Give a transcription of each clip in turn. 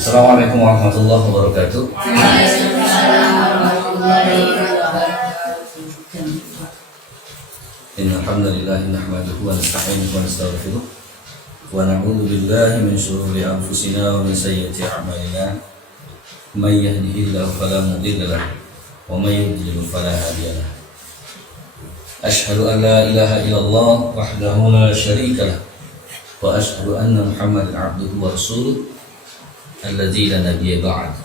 Assalamualaikum warahmatullahi wabarakatuh. Innal hamdalillah nahmaduhu wa nasta'inuhu wa nastaghfiruh wa na'udzu billahi min shururi anfusina wa min sayyiati a'malina. May yahdihillahu fala mudilla lahu wa may yudlil fala hadiya lahu. Asyhadu an la ilaha illallah wahdahu la syarika lahu wa asyhadu anna Muhammadan 'abduhu wa rasuluh alladzi la nabiyya ba'd.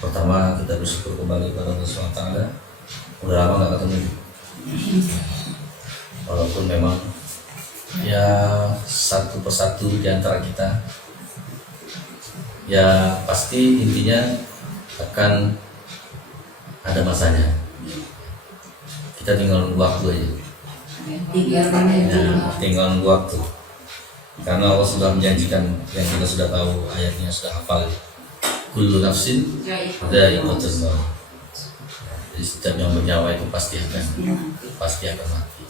Pertama kita bersyukur kembali kepada Allah SWT. Udah lama gak ketemu, walaupun memang ya satu persatu di antara kita ya pasti intinya akan ada masanya. Kita tinggal nunggu waktu aja. Tinggal nunggu waktu. Karena Allah sudah menjanjikan yang kita sudah tahu, ayatnya sudah hafal. Kullu nafsin dha'iqatul maut. Jadi setiap yang bernyawa itu pasti akan mati.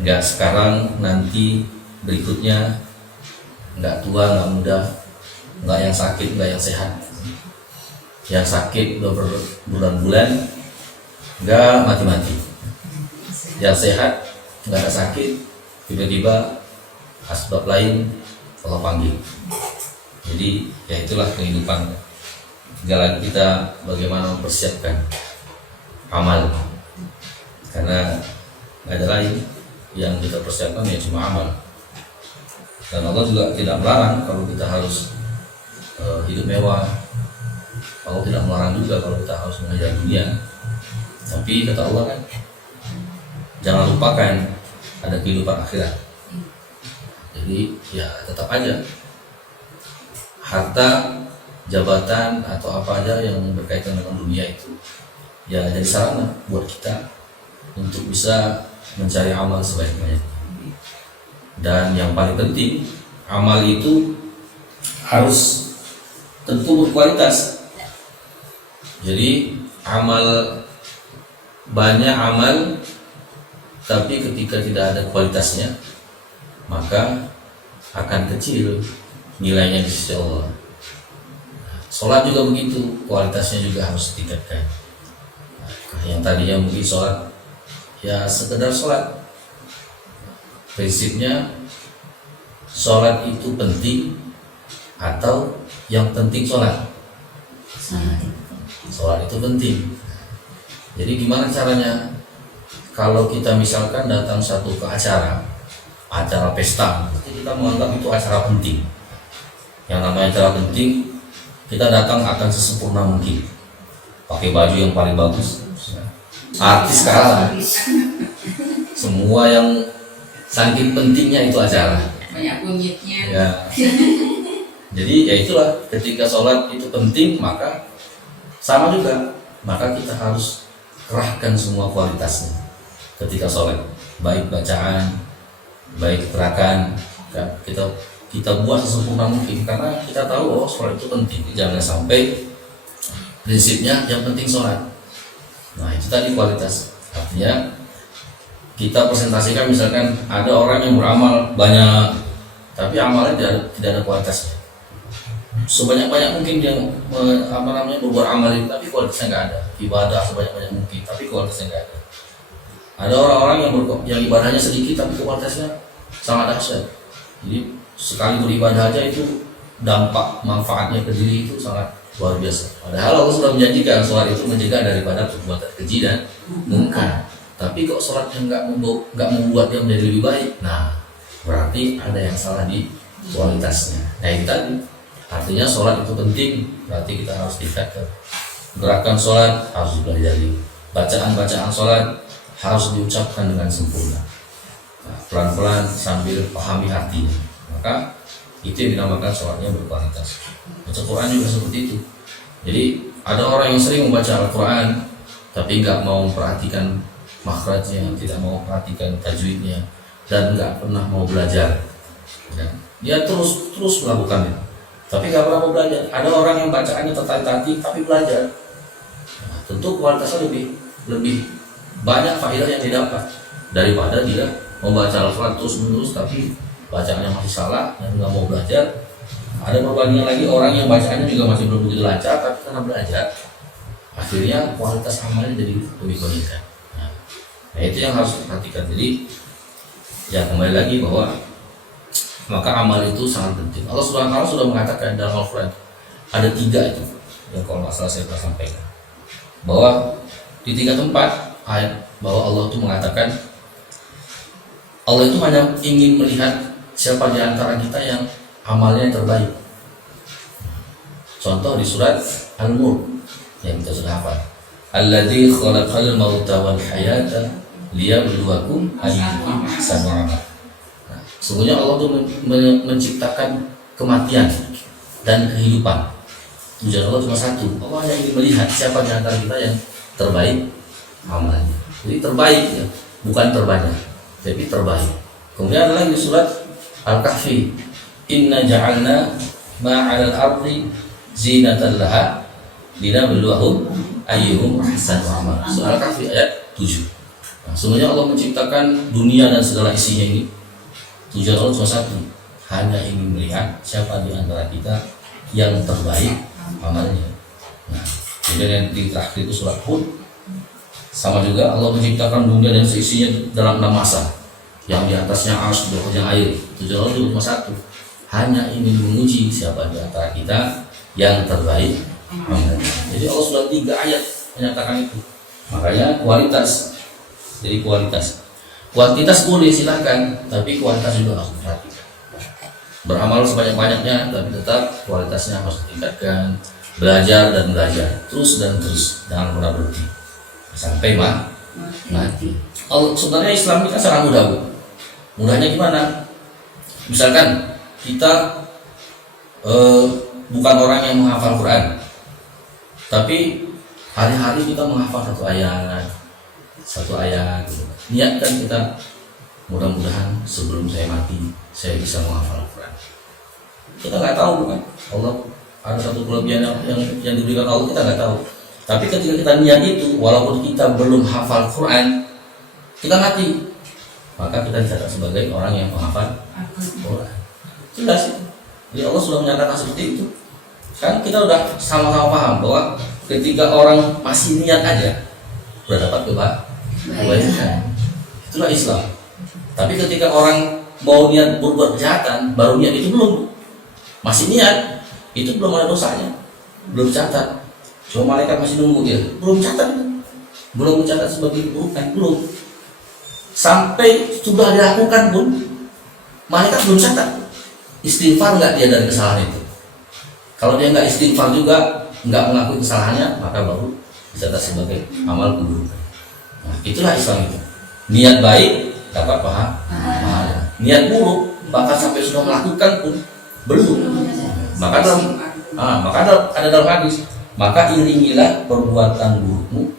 Enggak sekarang, nanti, berikutnya, enggak tua, enggak muda, enggak yang sakit, enggak yang sehat. Yang sakit udah berbulan-bulan, enggak mati-mati. Yang sehat, enggak ada sakit, tiba-tiba asbab lain Allah panggil. Jadi ya itulah kehidupan. Tinggal lagi kita bagaimana mempersiapkan amal, karena nggak ada lain yang kita persiapkan ya cuma amal. Dan Allah juga tidak melarang kalau kita harus hidup mewah. Allah tidak melarang juga kalau kita harus mengejar dunia. Tapi kata Allah kan, jangan lupakan ada kehidupan akhirat. Jadi ya tetap aja harta, jabatan atau apa aja yang berkaitan dengan dunia itu ya jadi sarana buat kita untuk bisa mencari amal sebaik-baiknya. Dan yang paling penting, amal itu harus tentu berkualitas. Jadi banyak amal tapi ketika tidak ada kualitasnya maka akan kecil nilainya di sisi Allah. Sholat juga begitu, kualitasnya juga harus ditingkatkan. Yang tadinya mungkin sholat ya sekedar sholat, prinsipnya sholat itu penting atau yang penting sholat? Sholat itu penting. Jadi gimana caranya? Kalau kita misalkan datang satu ke acara pesta, kita menganggap itu acara penting. Yang namanya acara penting, kita datang akan sesempurna mungkin, pakai baju yang paling bagus, artis kalah, semua yang saking pentingnya itu acara. Banyak kunyitnya. Ya. Jadi ya itulah, ketika sholat itu penting maka sama juga, maka kita harus kerahkan semua kualitasnya ketika sholat, baik bacaan, baik gerakan, kita buat sesempurna mungkin, karena kita tahu sholat itu penting. Jangan sampai prinsipnya yang penting sholat. Nah itu tadi kualitas. Artinya kita presentasikan, misalkan ada orang yang beramal banyak tapi amalnya tidak ada kualitasnya. Sebanyak-banyak mungkin dia berbuat amal itu tapi kualitasnya nggak ada. Ibadah sebanyak-banyak mungkin tapi kualitasnya nggak ada. Ada orang-orang yang ibadahnya sedikit tapi kualitasnya sangat dahsyat. Jadi sekali beribadah aja itu dampak manfaatnya ke diri itu sangat luar biasa. Padahal Allah sudah menjanjikan sholat itu mencegah daripada perbuatan keji dan mungkar. Tapi kok sholatnya nggak membuat dia menjadi lebih baik, nah berarti ada yang salah di kualitasnya. Nah itu tadi, artinya sholat itu penting, berarti kita harus tingkatkan. Gerakan sholat harus dipelajari, bacaan sholat harus diucapkan dengan sempurna. Nah, pelan-pelan sambil pahami artinya, maka itu yang dinamakan sholatnya berkualitas. Baca Quran juga seperti itu. Jadi ada orang yang sering membaca Al-Quran tapi nggak mau memperhatikan makhrajnya, tidak mau memperhatikan tajwidnya, dan nggak pernah mau belajar. Dia terus melakukannya, tapi nggak pernah mau belajar. Ada orang yang bacaannya tertatih tapi belajar. Nah, tentu kualitasnya lebih banyak faedah yang didapat daripada dia membaca Al-Quran terus menerus tapi bacaannya masih salah, yang nggak mau belajar. Ada perbandingan lagi orang yang bacaannya juga masih belum begitu lancar, tapi karena belajar, akhirnya kualitas amalnya jadi lebih meningkat. Nah itu yang harus diperhatikan. Jadi ya kembali lagi bahwa maka amal itu sangat penting. Allah Subhanahu wa Ta'ala sudah mengatakan dalam Al-Quran ada 3 itu yang kalau nggak salah saya pernah sampaikan, bahwa di 3 tempat ayat bahwa Allah itu mengatakan Allah itu hanya ingin melihat siapa di antara kita yang amalnya yang terbaik. Contoh di surat Al-Mulk yang kita sudah hafal, alladzi khalaqal mauta wal hayata liyabluwakum ayyukum ahsanu amala. Sungguhnya Allah itu menciptakan kematian dan kehidupan. Tujuan Allah cuma satu. Allah hanya ingin melihat siapa di antara kita yang terbaik amalnya. Jadi terbaik ya, bukan terbanyak, tapi terbaik. Kemudian ada lagi di surat Al-Kahfi, inna ja'alna ma'alal ardi zinatan laha linabluwahum ayyuhum ahsanu amala. Surah Al-Kahfi ayat 7. Sungguhnya Allah menciptakan dunia dan segala isinya ini. Tujuan Allah cuma satu, hanya ingin melihat siapa di antara kita yang terbaik amalnya. Nah, kemudian yang di terakhir itu surat Hud, sama juga Allah menciptakan dunia dan seisinya dalam 6 masa, yang di atasnya arsy, di bawahnya air. Tujuan Allah cuma satu, hanya ingin menguji siapa di antara kita yang terbaik amalnya. Jadi Allah sudah 3 ayat menyatakan itu. Makanya kualitas. Jadi kuantitas boleh silakan, tapi kualitas juga harus diperhatikan. Beramal sebanyak-banyaknya, tapi tetap kualitasnya harus ditingkatkan. Belajar dan belajar, terus dan terus, jangan pernah berhenti sampai mati. Sebenarnya Islam kita sangat mudah, Bu. Mudahnya gimana? Misalkan kita bukan orang yang menghafal Quran, tapi hari-hari kita menghafal satu ayat gitu. Niatkan kita, mudah-mudahan sebelum saya mati saya bisa menghafal Al-Quran. Kita nggak tahu kan, Allah ada satu kelebihan yang diberikan Allah, kita nggak tahu. Tapi ketika kita niat itu, walaupun kita belum hafal Quran, kita mati, maka kita dicatat sebagai orang yang menghafal Quran. Jelas. Jadi Allah sudah menyatakan seperti itu. Kan kita udah sama-sama paham bahwa ketika orang masih niat aja udah dapat kebaikan. Itulah Islam. Tapi ketika orang mau niat berbuat kejahatan, baru niat itu belum, masih niat, itu belum ada dosanya, belum catat. Cuma malaikat masih nunggu dia, belum catat, belum mencatat sebagai keburukan, belum. Sampai sudah dilakukan pun, malaikat belum catat. Istighfar nggak dia dari kesalahan itu? Kalau dia nggak istighfar juga, nggak mengakui kesalahannya, maka baru dicatat sebagai amal keburukan. Nah, itulah Islam itu. Niat baik dapat pahala. Niat buruk bahkan sampai sudah melakukan pun belum. Maka ada dalam hadis, maka iringilah perbuatan burukmu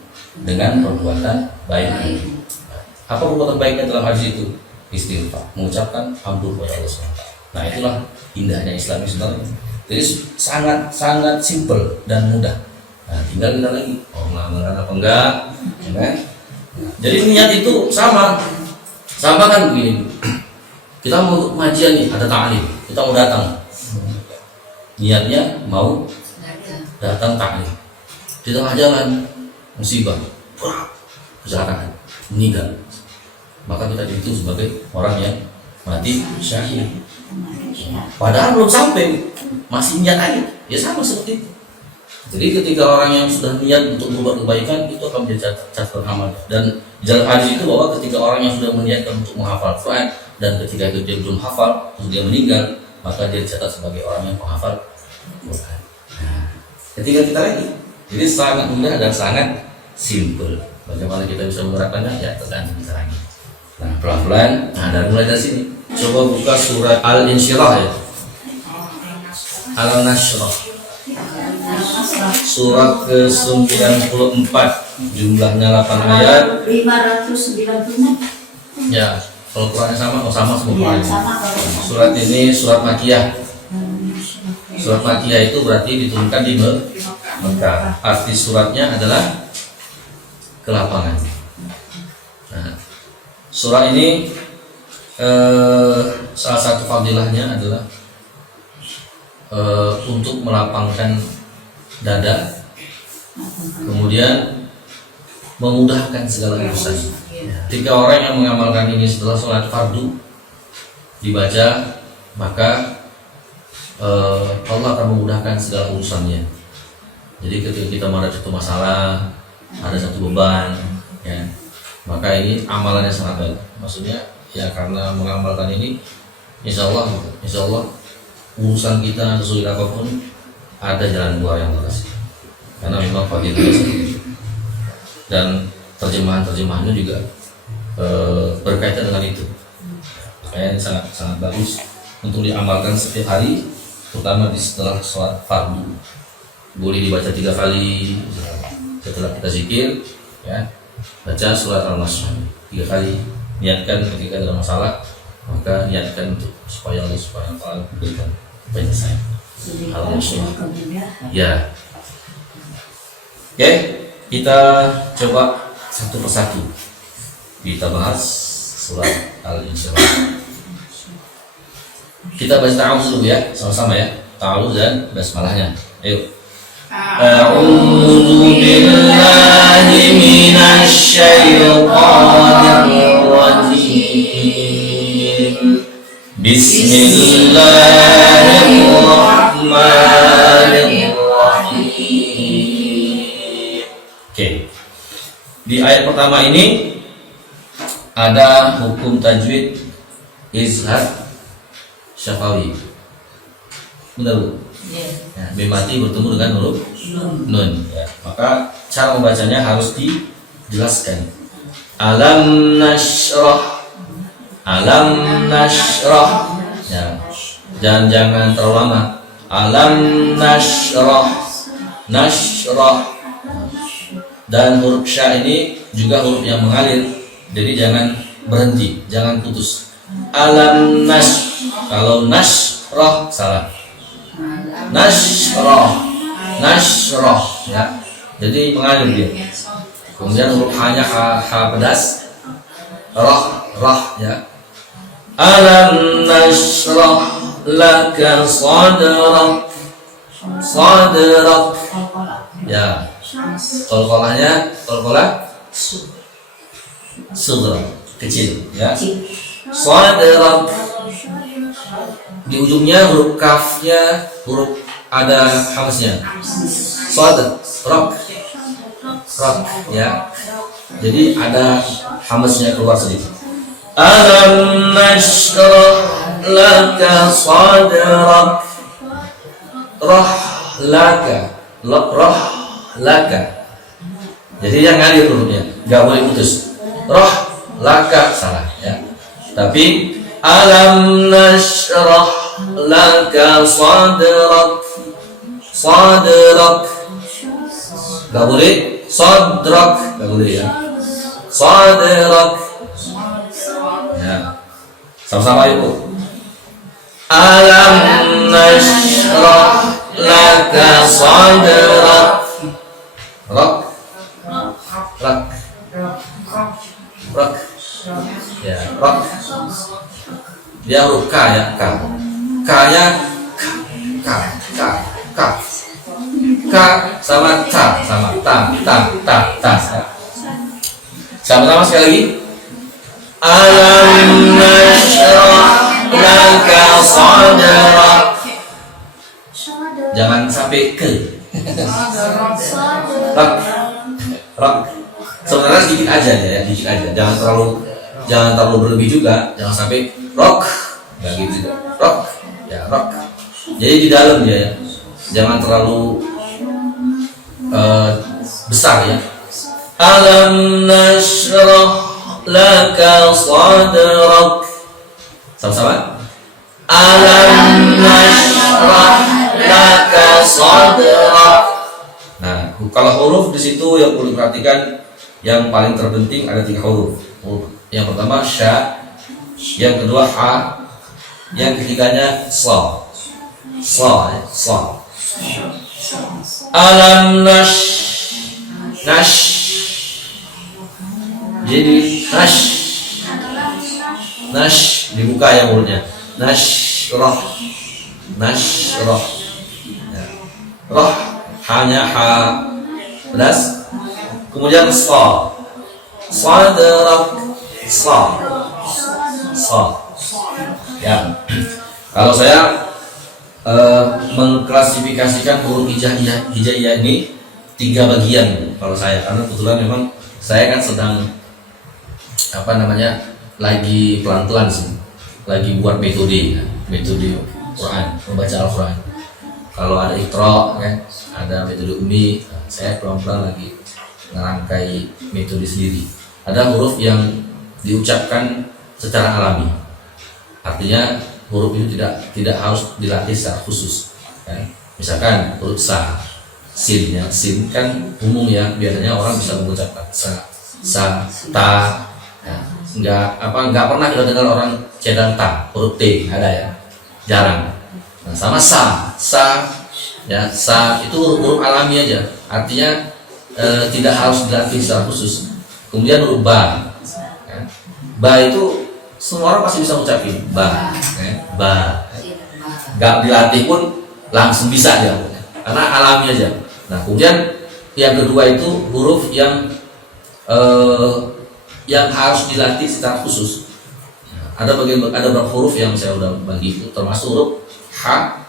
dengan perbuatan baik. Apa perbuatan baiknya dalam hadis itu? Istighfar, mengucapkan ampun kepada Allah SWT. Nah itulah indahnya Islam sebenarnya. Jadi sangat simple dan mudah. Nah, tinggal kita lagi melanggar apa enggak, ya kan? Jadi niat itu sama kan begini. Kita mau pengajian nih, ada ta'lim, kita mau datang. Niatnya mau datang taklim. Di tengah jalan musibah, kecelakaan, meninggal. Maka kita dihitung sebagai orang yang mati syahid. Padahal belum sampai, masih niat aja. Ya sama seperti itu. Jadi ketika orang yang sudah niat untuk berbuat kebaikan, itu akan menjadi catatan amal. Dan dalam hadis itu bahwa ketika orang yang sudah meniatkan untuk menghafal Quran, dan ketika itu dia belum hafal, terus dia meninggal, maka dia dicatat sebagai orang yang menghafal Quran. Nah, ketika kita lagi, jadi sangat mudah dan sangat simple. Bagaimana kita bisa menerapkannya? Ya tergantung kita lagi. Nah pelan-pelan, mulai dari sini. Coba buka surat Al-Insyirah ya. Al-Nashrah. Surat ke-94, jumlahnya 8 ayat. 590. Ya, kalau Qurannya sama semua. Ya, surat ini surat Makkiyah. Surat Makkiyah itu berarti diturunkan di Mekah. Arti suratnya adalah kelapangan. Nah, surat ini salah satu fadilahnya adalah untuk melapangkan dada, kemudian memudahkan segala urusan. Jika orang yang mengamalkan ini setelah sholat fardu dibaca, maka Allah akan memudahkan segala urusannya. Jadi ketika kita ada satu masalah, ada satu beban, ya, maka ini amalannya sangat baik. Maksudnya ya karena mengamalkan ini, insya Allah urusan kita sesuai apapun ada jalan keluar yang jelas. Karena memang fadilahnya seperti itu. Dan terjemahannya juga berkaitan dengan itu. Makanya ini sangat bagus untuk diamalkan setiap hari, terutama di setelah sholat fardu. Boleh dibaca 3 kali setelah kita zikir, ya, baca surat Al-Nas 3 kali. Niatkan ketika ada masalah, maka niatkan untuk supaya Allah Subhanahu wa taala berikan penyelesaian. Ya. Oke, kita coba satu persatu. Kita bahas surat Al-Insyirah. Kita baca ta'awudz dulu ya, sama-sama ya. Ta'awudz dan basmalahnya. Ayo. A'udzu billahi minasy syaithanir rajim. Bismillahirrahmanirrahim. Oke. Di ayat pertama ini ada hukum tajwid izhar syafawi. Benar Bu? Ya, B mati bertemu dengan huruf nun. Ya, maka cara membacanya harus dijelaskan. Alam nashrah. Ya, jangan terlalu lama. Alam nashrah. Dan huruf sya ini juga huruf yang mengalir, jadi jangan berhenti, jangan putus. Alam kalau nashrah salah. Nashrah ya. Jadi mengalir dia. Kemudian huruf hanya ha pedas. Rah ya. Alam nashrah laka sadrak. Ya. Qalqalahnya sughra, kecil ya. Sadrak. Di ujungnya huruf kafnya huruf ada hamasnya. Sadrak ya. Jadi ada hamasnya keluar sedikit. Alam nashrah laka sadrak. Laka. Jadi yang ngalir hurufnya, nggak boleh putus. Laka salah ya. Tapi alam nashrah laka sadrak. Nggak boleh sadrak, nggak boleh ya. Sadrak. Ya. Sama-sama itu. Alam nashrah laka sadrak. Rak. Ya, rak. Dia huruf K ya, K. K-nya K sama ta, sama ta. Sama-sama sekali lagi. Alam nashrah laka sadrak. Jangan sampai ke. Rak. Sebenarnya sedikit aja ya, jangan terlalu berlebih juga, jangan sampai rock, nggak gitu juga. Rock. Jadi di dalam dia ya, jangan terlalu besar ya. Alam nashrah laka sadrak. Sama-sama. Alam nashrah laka sadrak. Nah, kalau huruf di situ yang perlu diperhatikan, yang paling terpenting ada 3 huruf. Yang pertama sya, yang kedua ha, yang ketiganya sa. Alam nash. Jadi Nash dibuka ya mulutnya. Nashrah. Nashrah. Ya. Roh hanya ha pedas. Kemudian sa. Sadrak. Sa. Sa. Ya. Kalau saya mengklasifikasikan huruf hijaiyah ini 3 bagian kalau saya, karena kebetulan memang saya kan sedang lagi pelan-pelan sih, lagi buat metode Quran, membaca Al-Quran. Kalau ada Iqra kan, ada metode Umi, saya pelan-pelan lagi ngerangkai metode sendiri. Ada huruf yang diucapkan secara alami, artinya huruf itu tidak harus dilatih secara khusus kan? Misalkan huruf sa, sin ya, sin kan umum ya, biasanya orang bisa mengucapkan sa, ta ya. Nggak pernah kita dengar orang cedan ta, huruf t ada ya, jarang. Nah, sama sa ya, sa itu huruf alami aja, artinya tidak harus dilatih secara khusus. Kemudian huruf ba ya. Ba itu semua orang pasti bisa ngucapin ba, ba, nggak dilatih pun langsung bisa dia, karena alami aja. Nah, kemudian yang kedua itu huruf yang harus dilatih secara khusus. Ada beberapa huruf yang saya udah bagi itu, termasuk huruf ha,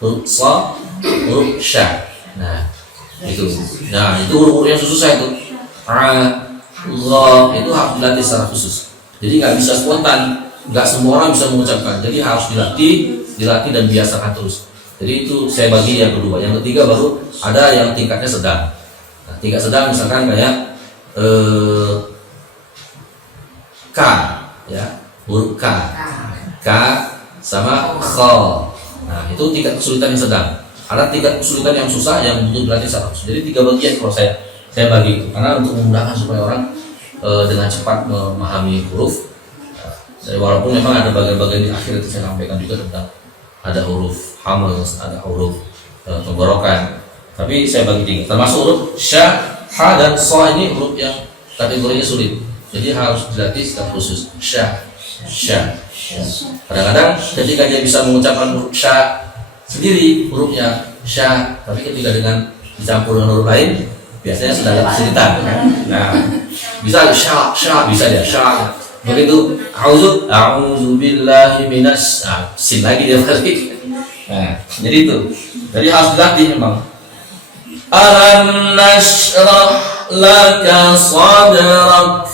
huruf sa, huruf sya. Nah, itu huruf-huruf yang susah itu. Itu harus dilatih secara khusus. Jadi nggak bisa spontan, nggak semua orang bisa mengucapkan. Jadi harus dilatih dan biasakan terus. Jadi itu saya bagi yang kedua. Yang ketiga baru ada yang tingkatnya sedang. Nah, tingkat sedang misalkan kayak k, ya, huruf k sama kha. Nah, itu tingkat kesulitan yang sedang. Ada tingkat kesulitan yang susah yang butuh dilatih secara khusus. Jadi 3 bagian kalau saya bagi itu, karena untuk memudahkan supaya orang dengan cepat memahami huruf. Walaupun memang ada bagian-bagian di akhir itu saya sampaikan juga tentang ada huruf hamz, ada huruf tenggorokan, tapi saya bagi 3, termasuk huruf sya, ha dan sa. Ini huruf yang kategorinya sulit, jadi harus dilatih secara khusus. Sya. Kadang-kadang ketika dia bisa mengucapkan huruf sya sendiri, hurufnya sya, tapi ketika dengan dicampur dengan huruf lain, biasanya sudah ada kesulitan. Nah, bisa sya bisa dia sya. Begitu a'udzu billahi minas, sin lagi dia balik. Nah, jadi itu. Jadi harus dilatih memang. Alam nashrah laka sadrak.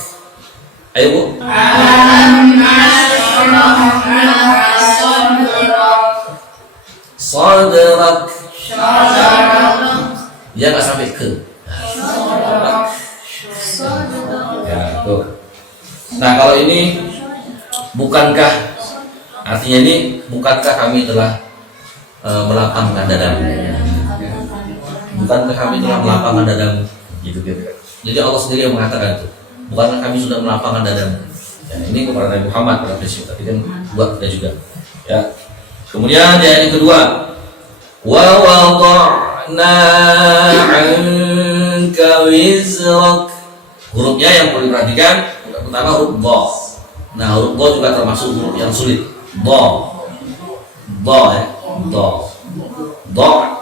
Ayo Bu. Alam nashrah laka sadrak. Dia nggak sampai ke. Ya, tuh. Nah, kalau ini bukankah, artinya ini bukankah kami telah melapangkan dadamu? Bukankah kami telah melapangkan dadamu? Gitu. Jadi Allah sendiri yang mengatakan itu. Bukankah kami sudah melapangkan dadamu? Ya, ini kepada Nabi Muhammad pada prinsip, tapi kan buat kita juga. Ya. Kemudian yang kedua, wa wada'na 'anka wizrak. Hurufnya yang perlu diperhatikan, pertama huruf dha. Nah, huruf dha juga termasuk huruf yang sulit. Dha.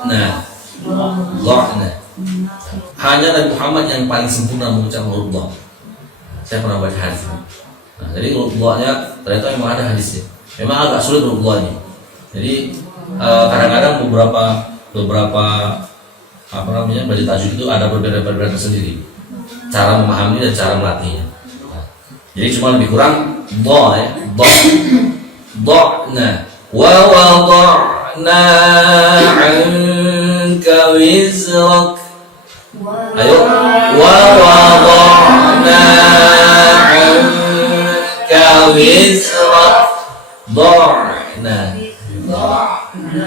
Nah. Hanya Nabi Muhammad yang paling sempurna mengucapkan huruf dha. Saya pernah baca hadis. Nah, jadi huruf dha-nya ternyata memang ada hadisnya. Memang agak sulit huruf dha-nya. Jadi kadang-kadang beberapa belajar tajwid itu ada berbeda-beda sendiri cara memahami dan cara melatihnya. Jadi cuma lebih kurang dha ya, dha. Wa wada'na 'anka wizrak. Ayo, wa wada'na 'anka wizrak. Dha.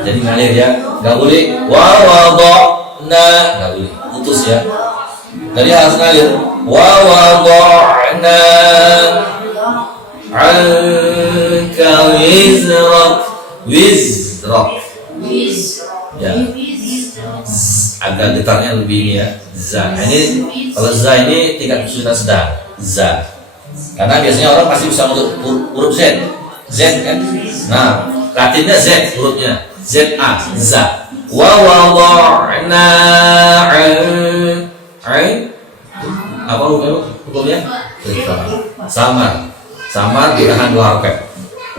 Jadi ngalir ya, nggak boleh wa wada'na, nggak boleh putus ya. Jadi harus ngalir. Wa wada'na 'anka wizrak. Ya. Agak getarnya lebih ini ya. Za. Ini kalau za ini tingkat kesulitan sedang. Za. Karena biasanya orang pasti bisa huruf Z, Z kan. Nah, Latinnya Z hurufnya, Z A, za. Wa wada'na apa hukumnya? Samar ditahan 2 harokat.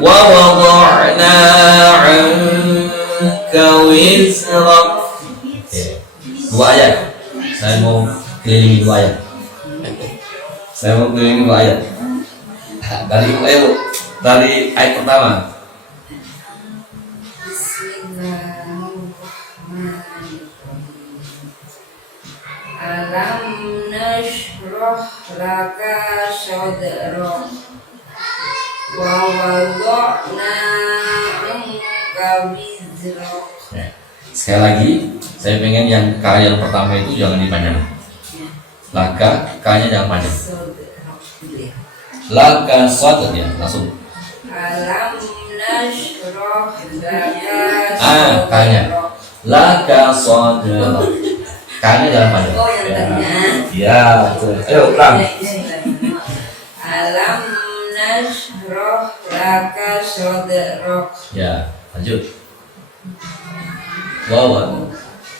Wa wada'na 'anka wizrak. 2 ayat. Saya mau kelilingi 2 ayat. Dari ayat pertama. Alam nashrah laka sadrak wa wada'na anka wizrak. Sekali lagi, saya pengen yang K yang pertama itu jangan dipanjang. Laka, K-nya jangan panjang. Laka sadrak ya, langsung. Alam nashrah laka K-nya. Laka sadrak. K-nya jangan panjang. Oh, yang tengah. Ya, betul. Ayo ulang. Alam nashrah laka sadrak Ya, lanjut. Wawan.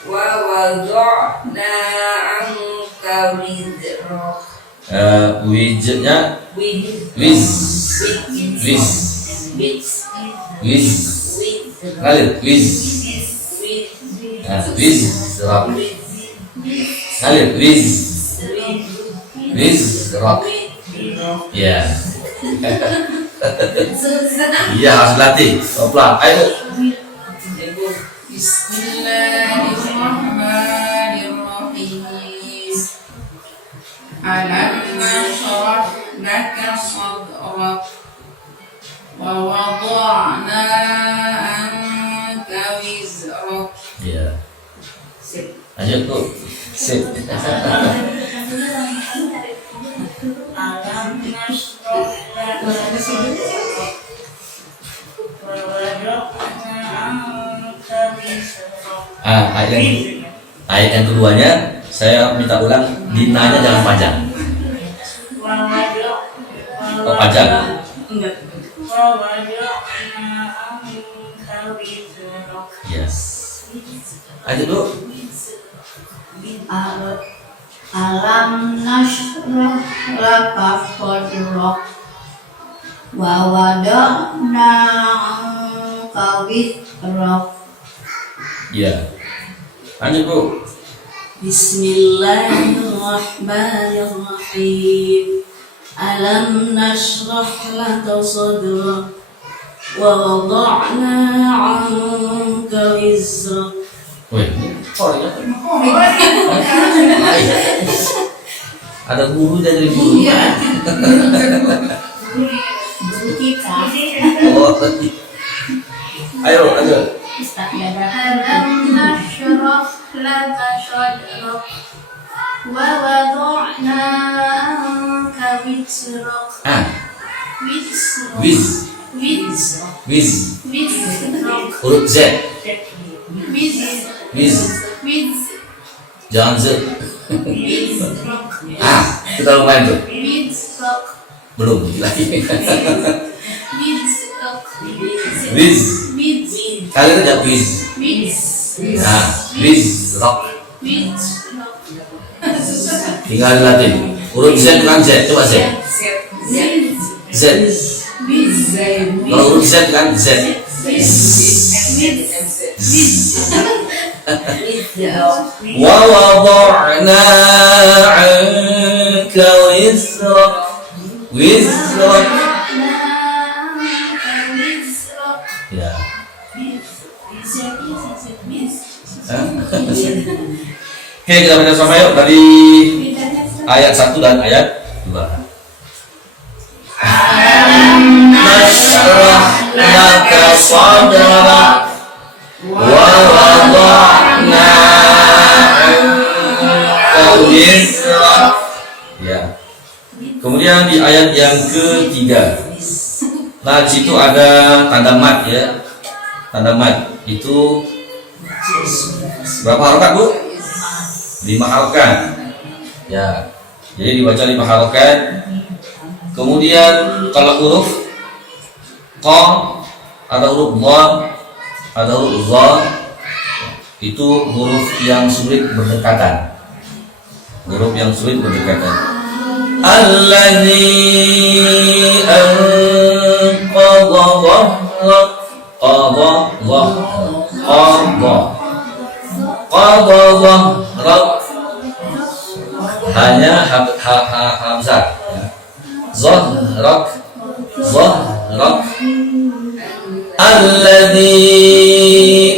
wa wada'na anka wizrak. Widgetnya Wiz wiz. Ngalir wiz. Nah, wiz rock. Ngalir wiz. Rock. Ya. Iya, harus latih. Pelan. Ayo. Bismillahirrahmanirrahim. Alam nashrah laka sadrak wa wada'na anka wizrak. Ya. Lanjut, Bu. Sip. Alam nashrah laka sadrak wa wada'na anka wizrak. Ayat yang keduanya saya minta ulang, dinanya jangan panjang. Oh, panjang. Yes. Ayo dulu. Alam nashrah laka sadrak wa wada'na anka wizrak. Ya. Lanjut, Bu. Bismillahirrahmanirrahim. Alam nashrah laka sadrak wa wada'na anka wizrak. Wih, ya. Ada guru dari guru. Iya. Guru kita. Oh, ayo lanjut. Alam nashrah laka sadrak wa wada'na anka wizrak. Wiz. Huruf Z. Wiz. Jangan Z. Kita lumayan tuh. Belum lagi. Wiz. Kalian tidak wiz. Wiz rock. Tinggal Latin. Huruf Z bukan Z. Coba Z. Z. Kalau huruf Z kan Z. Wa wada'na 'anka wizrak. Ya. Oke, kita baca sama yuk dari ayat 1 dan ayat 2. Nashrah laka sadrak wa wada'na 'anka wizrak. Ya. Kemudian di ayat yang ketiga, nah di situ ada tanda mat ya, tanda mat itu berapa harokat, Bu? 5 harokat. Ya, jadi dibaca 5 harokat. Kemudian kalau huruf qa, ada huruf dha, ada huruf za, itu huruf yang sulit berdekatan. Huruf yang sulit berdekatan. Alladzi anqadha dhahrak, qadha dhahrak, hanya hamzah. Zahrak, alladzi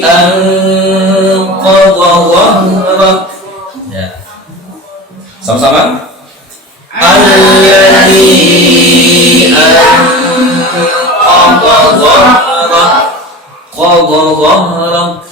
anqadha dhahrak. Ya. Sama-sama. Alladzi anqadha dhahrak, qadha dhahrak,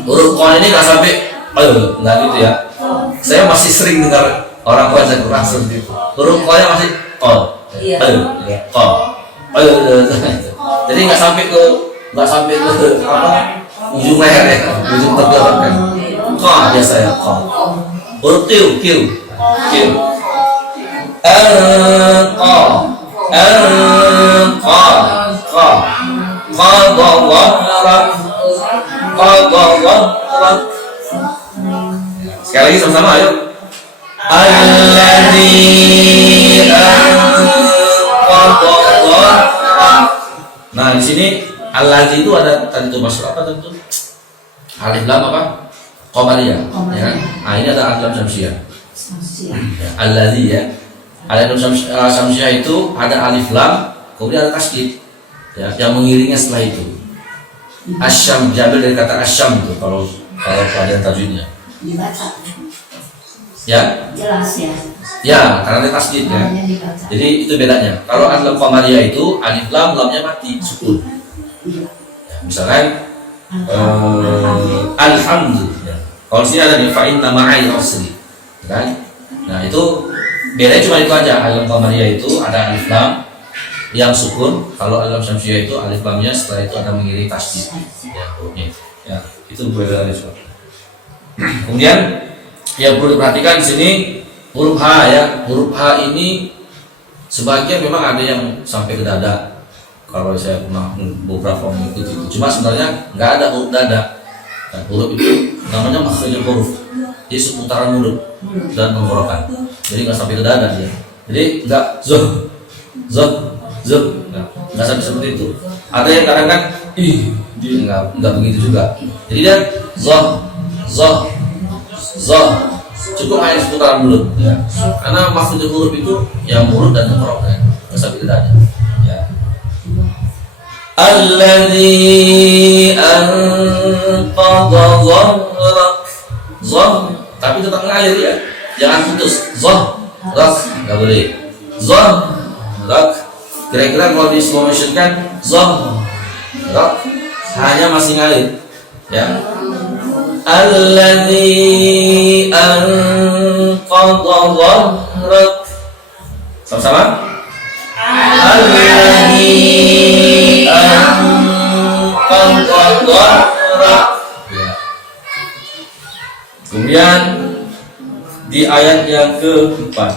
huruf qa ini nggak sampai nggak gitu ya. Saya masih sering dengar orang baca Quran seperti itu. Huruf qa nya masih qa, jadi nggak sampai ke apa ujung leher ya, ujung tenggorokan. Qa biasa ya, qa. Huruf q, sekali lagi sama-sama, ayo. Alladzi anqadha dhahrak. Nah, di sini alladzi itu ada tadi itu maksud apa tentu? Alif lam apa? Qamariyah, ya kan? Nah, ini ada alif lam syamsiyah. Alladzi ya. Alif lam syamsiyah itu ada alif lam, kemudian ada tasdid. Ya, yang mengiringnya setelah itu. Asyam, diambil dari kata asyam itu kalau pelajaran tajwidnya. Dibaca. Ya. Jelas ya. Ya, karena ada tasdid ya. Jadi itu bedanya. Kalau alif lam qamariyah itu alif lam lamnya mati sukun. Ya, misalkan alhamdulillah. Kalau sini ada nih fa inna ma'al usri. Kan? Nah, itu bedanya cuma itu aja. Alif lam qamariyah itu ada alif lam yang sukun. Kalau alif lam syamsiyah itu alif lamnya setelah itu ada mengiring tasdid. Ya, hurufnya. Ya, itu bedanya soal. Kemudian yang perlu diperhatikan di sini huruf H ya. Huruf H ini sebagian memang ada yang sampai ke dada. Kalau saya pernah beberapa mengikuti itu. Cuma sebenarnya nggak ada huruf dada. Nah, huruf itu namanya makhrijul huruf. Jadi seputaran mulut dan tenggorokan. Jadi nggak sampai ke dada dia. Jadi nggak zuh. Nah, nggak sampai seperti itu. Ada yang kadang-kadang dia nggak begitu juga. Jadi dia zoh, cukup hanya seputaran mulut ya. Karena maksudnya huruf itu yang mulut dan tenggorokan, nggak sampai ke dada ya. Alladzi anqadha dhahrak, tapi tetap mengalir ya, jangan putus. Rak, nggak boleh. Rak, kira-kira kalau di slow motion kan rak, hanya masih ngalir ya. Alladzi anqadha dhahrak, sama-sama. Alladzi anqadha dhahrak. Kemudian di ayat yang keempat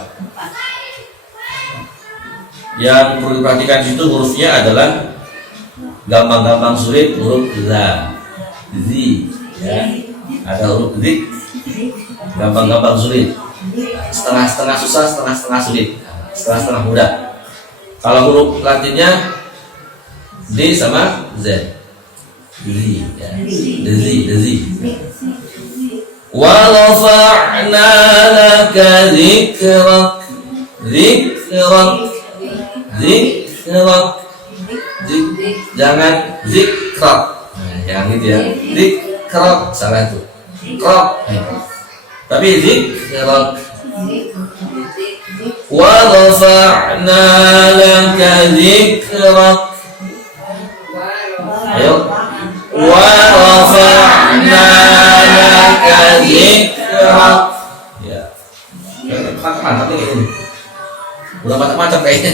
yang perlu diperhatikan di situ hurufnya adalah gampang-gampang sulit huruf za, zi ya. Ada huruf zik, gampang-gampang sulit, setengah-setengah susah, setengah-setengah sulit, setengah-setengah mudah. Kalau huruf Latinnya D sama Z, zi ya. Zi. Wa rafa'na laka dzikrak, jangan zikrak, jangan gitu ya. Zikrak salah itu. Krok. Tapi zikrak. Wa rafa'na laka dzikrak. Ayo. Wa rafa'na laka dzikrak. Ya. Mantap ini. Udah macam-macam kayaknya.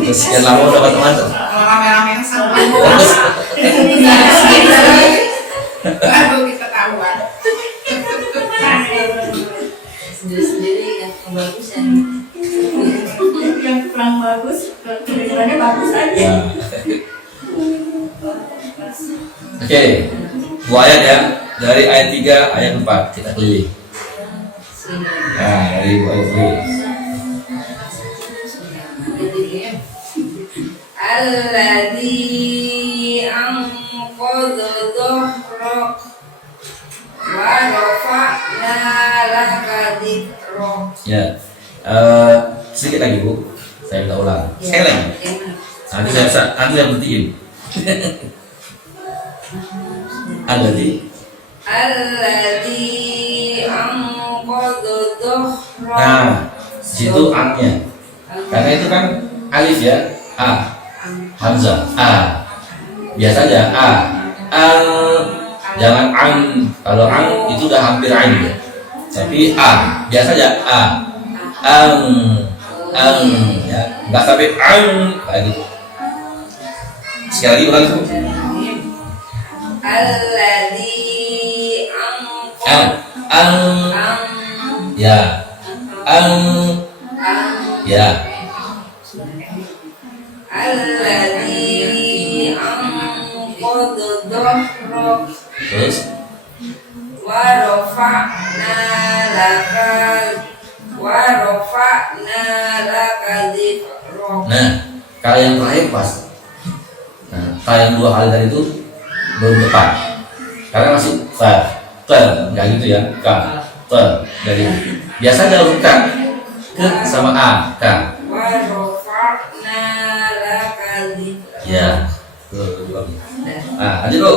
Udah sekian lama udah macam-macam. Kalau rame-rame sama baru kita tahuan. Sendiri-sendiri yang bagus yang kurang bagus, tulisannya bagus aja. Ya. Oke, dua ayat ya, dari ayat 3 ayat 4 kita keliling. Nah, dari dua ayat keliling. Alladzi anqadha dhahrak wa rafa'na laka dhikrak. Ya, sedikit lagi Bu, saya minta ulang. Sekali lagi. Nanti saya berhentiin. Alladzi anqadha dhahrak. Nah, situ a-nya. Karena itu kan alif ya, a. Hamzah, a. Biasa aja a. Jangan an. Kalau an itu udah hampir ain ya. Tapi a. Biasa aja a. Ya. Enggak sampai an kayak gitu. Sekali lagi ulang tuh. Alladzi Ya. Ya. Alladzi anqadha dhahrak Terus wa rafa'na laka dhikrak. nah, kalau yang terakhir pas. Nah, kalau yang dua kali tadi itu belum tepat. Karena masih enggak gitu ya. Dari biasanya huruf k sama a, k. Wa rafa'na laka dhikrak. Ya. Tuh, lagi. Nah, lanjut dulu.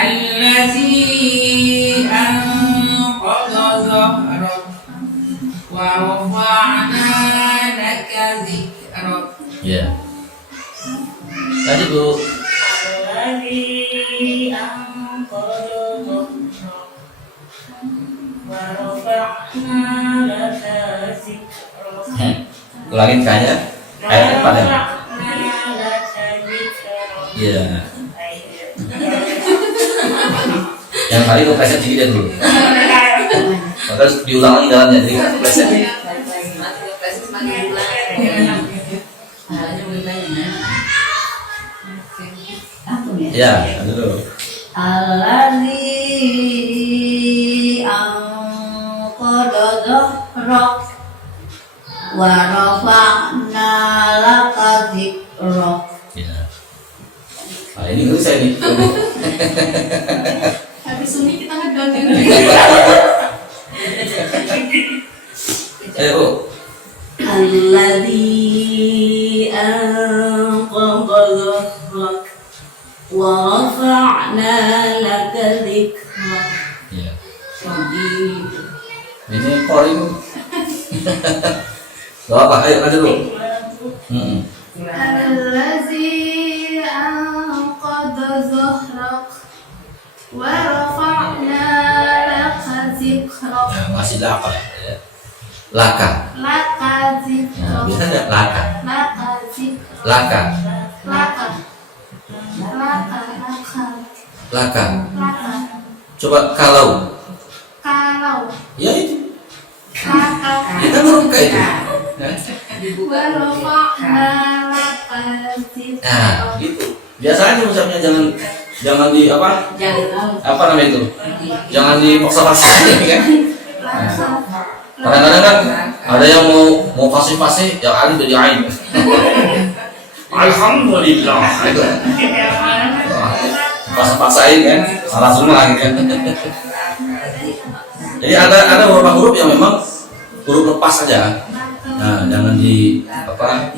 Alladzi anqadha dhahrak wa rafa'na laka dhikrak. Ya. Lanjut dulu. Alladzi anqadha dhahrak wa rafa'na laka dhikrak. Ulangin kayaknya. Ayat 4 ya. Iya. Yang tadi lu preset dikit dulu. Maka diulang lagi jalannya, jadi kan preset. Ya, lanjut dulu. Alladzi anqadha dhahrak wa rafa'na laka dhikrak. Ya. Nah, ini ngerti saya nih. Habis ini kita ngedon ya. Ayo Bu. Alladzi anqadha dhahrak wa rafa'na laka dhikrak. Ya. Gitu. Ini kori Bu. Gak apa, ayo lanjut dulu. Alladzi anqadha dhahrak wa rafa'na laka dhikrak. Ya, masih laka ya. Laka. Laka Nah, dhikrak. bisa enggak laka? Laka dhikrak. Laka. Laka. Laka. Laka. Laka. Laka. Coba kalau. Ya itu. Laka. Kita huruf K itu. Nah, Wa rafa'na laka dhikrak. nah, gitu. Biasanya ucapnya jangan di apa? Apa namanya itu? Jangan dipaksa-paksa kan? Kadang-kadang kan ada yang mau fasih-fasih yang alif jadi ain. Alhamdulillah. Itu. Paksa-paksain kan? Salah semua gitu kan. Jadi ada beberapa huruf yang memang huruf lepas saja. Nah, jangan di apa?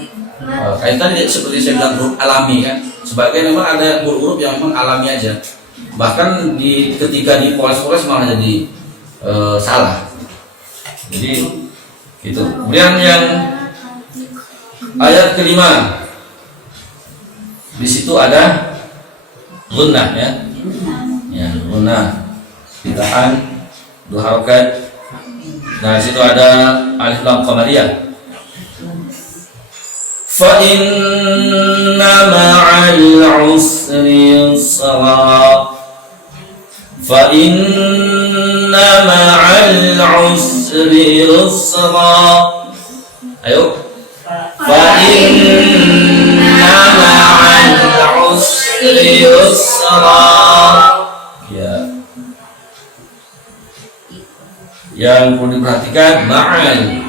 Kayak tadi seperti saya bilang huruf alami kan. Sebagai memang ada huruf-huruf yang memang alami aja. Bahkan ketika dipoles-poles malah jadi salah. Jadi gitu. Kemudian yang ayat kelima, di situ ada gunnah ya. Ya, gunnah. Ditahan 2 harokat. Nah, di situ ada alif lam qamariyah. Fa inna ma'al usri yusra. Fa inna ma'al usri yusra. Ayo. Fa inna ma'al usri yusra. Ya. Yang perlu diperhatikan ma'al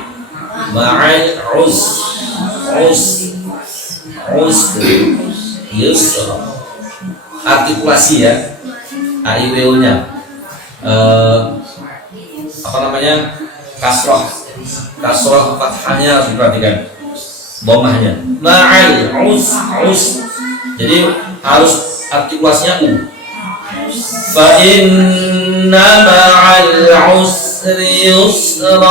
yusra. Artikulasi ya. AIWU nya apa namanya? Kasroh fathahnya harus diperhatikan. Dhammahnya. Ma'al jadi harus artikulasinya u. Fa inna ma'al usri yusra.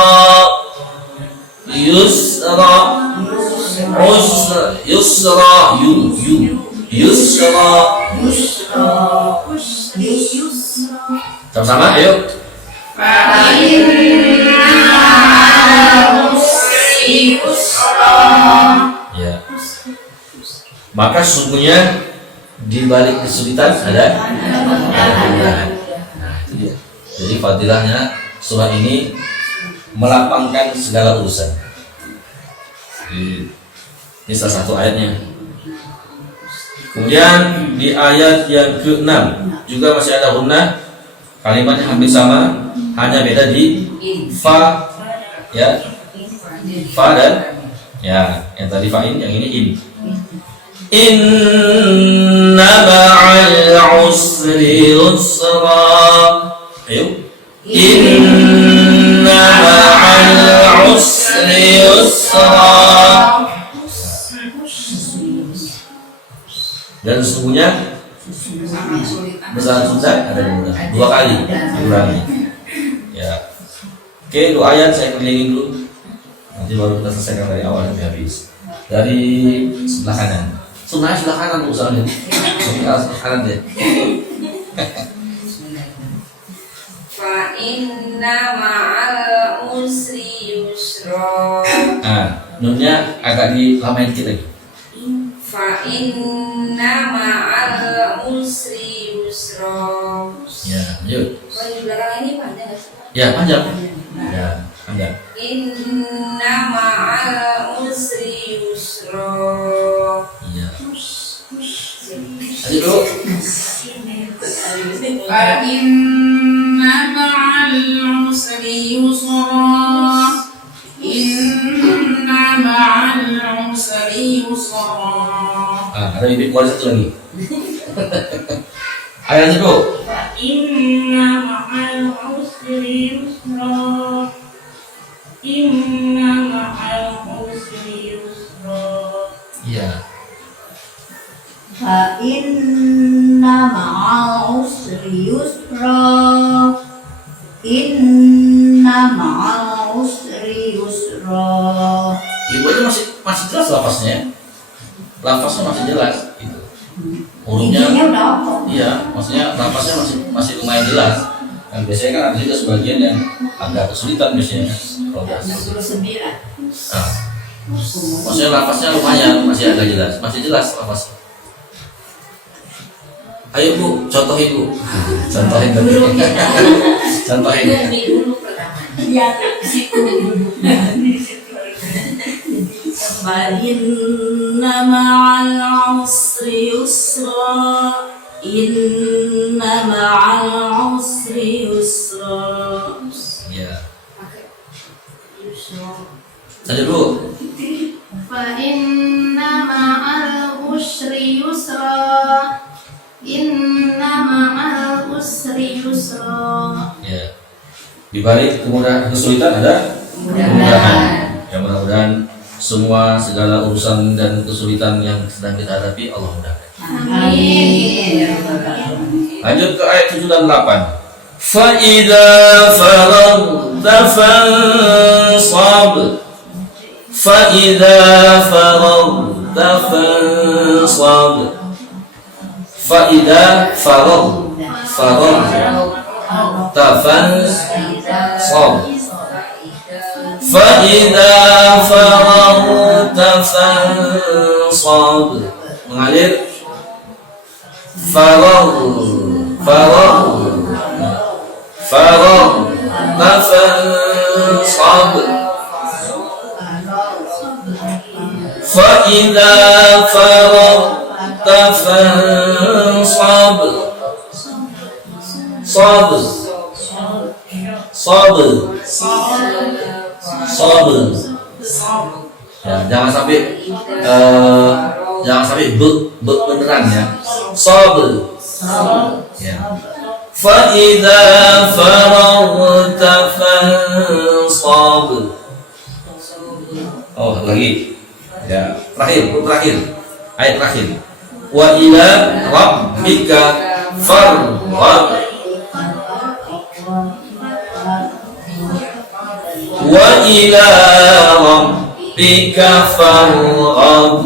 Sama-sama, ayo. Fa inna ma'al usri yusra. Ya. Maka sesungguhnya di balik kesulitan ada kemudahan. Nah, itu dia. Jadi fadilahnya surah ini melapangkan segala urusan. Ini salah satu ayatnya. Kemudian di ayat yang ke-6 juga masih ada gunnah. Kalimatnya hampir sama, hanya beda di fa, ya, fa dan ya, yang tadi fa'in, yang ini in. Inna ma'al usri yusra. Ayo. Inna ma'al usri yusra. Dan sesungguhnya bersama Sunda ada mudah 2 kali diulangi. Ya. Oke, 2 ayat saya kelilingin dulu. Nanti baru kita selesaikan dari awal sampai habis. Dari sebelah kanan. Sunnah sebelah kanan usahanya. Jadi sebelah kanan deh. Fa inna ma'al usri yusra. Nah, nunnya agak dilamain dikit lagi. Fa inna ma'al usri yusra. Ya, yuk. Kalau di belakang ini panjang nggak sih? Ya, panjang. Ya, panjang. Inna ma'al usri yusra. Iya. Ayo dulu. Fa inna ma'al usri yusra. Inna ma'al usri yusra. Ada bibit keluar satu lagi. Ayat itu. Fa inna ma'al usri yusra. Inna ma'al usri yusra. Iya. Fa inna ma'al usri yusra. Inna ma'al usri yusra. Ibu itu masih jelas lafaznya. Lafaznya masih jelas gitu. Hurufnya Intinya udah apa? iya, maksudnya lafaznya masih lumayan jelas. Dan biasanya kan ada juga sebagian yang agak kesulitan biasanya. Kalau bahasa. 69. Nah, maksudnya lafaznya lumayan masih agak jelas, masih jelas lafaznya. Ayo Bu, contohin Bu. Contohin dulu. Contohin. Dulu pertama. Iya, di situ dulu. Di situ. Fa inna ma'al usri yusra. Inna ma'al usri yusra. Ya. Tadi dulu. Fa inna ma'al usri yusra. Inna ma'al usri yusra. Ya. Di balik kemudahan kesulitan ada kemudahan. Ya, mudah-mudahan semua segala urusan dan kesulitan yang sedang kita hadapi Allah mudahkan. Amin. Lanjut ke ayat 7 dan 8. Fa idza faragta fansab. Fa idza faragta fansab. Fa idza faragta. faragta fansab. Fa'idha faragta fansab. Mengalir. Faragta fansab. Fa'idha faragta fansab. Sabr. Ya, jangan sampai beneran ya. Sabr. Ya. Fa idza faragta fansab. Oh, lagi. Ya, terakhir. Ayat terakhir. Wa ila rabbika farghab. Wa ila rabbika farghab.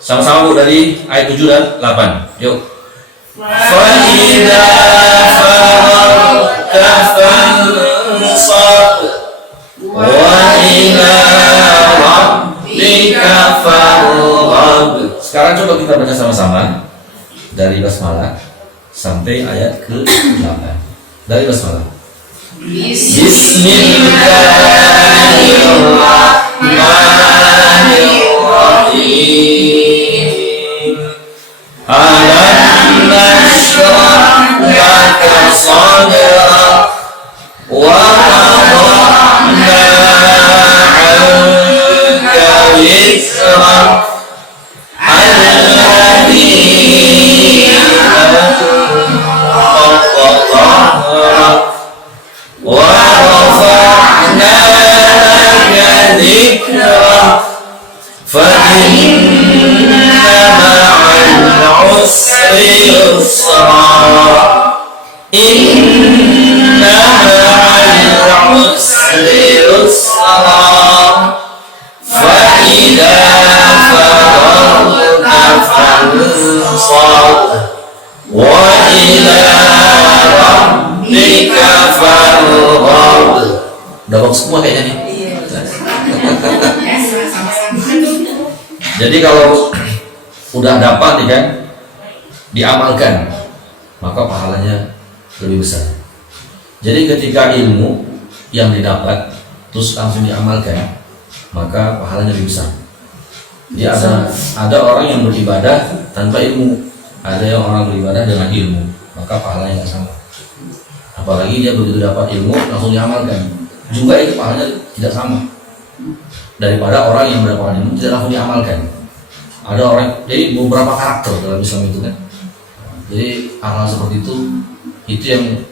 Sama-sama Bu dari ayat 7 dan 8. Yuk. Fa idza faragta fansab wa ila rabbika farghab. Sekarang coba kita baca sama-sama dari basmalah sampai ayat ke-8. Dari basmalah. Bismillahirrahmanirrahim. Alam nashrah laka sadrak wa wada'na 'anka wizrak alladhi anqadha dhahrak wa rafa'na laka dhikrak fa inna ma'al usri yusra inna ma'al usri yusra fa idza faragta fansab wa ila rabbika farghab. Udah bagus semua kayaknya nih. Jadi kalau udah dapat nih kan, diamalkan, maka pahalanya lebih besar. Jadi ketika ilmu yang didapat terus langsung diamalkan, maka pahalanya lebih besar. Dia ada orang yang beribadah tanpa ilmu, ada yang orang beribadah dengan ilmu, maka pahalanya nggak sama. Apalagi dia begitu dapat ilmu langsung diamalkan, juga itu pahalanya tidak sama daripada orang yang mendapatkan ilmu tidak langsung diamalkan. Ada orang, jadi beberapa karakter dalam Islam itu kan. Jadi hal-hal seperti itu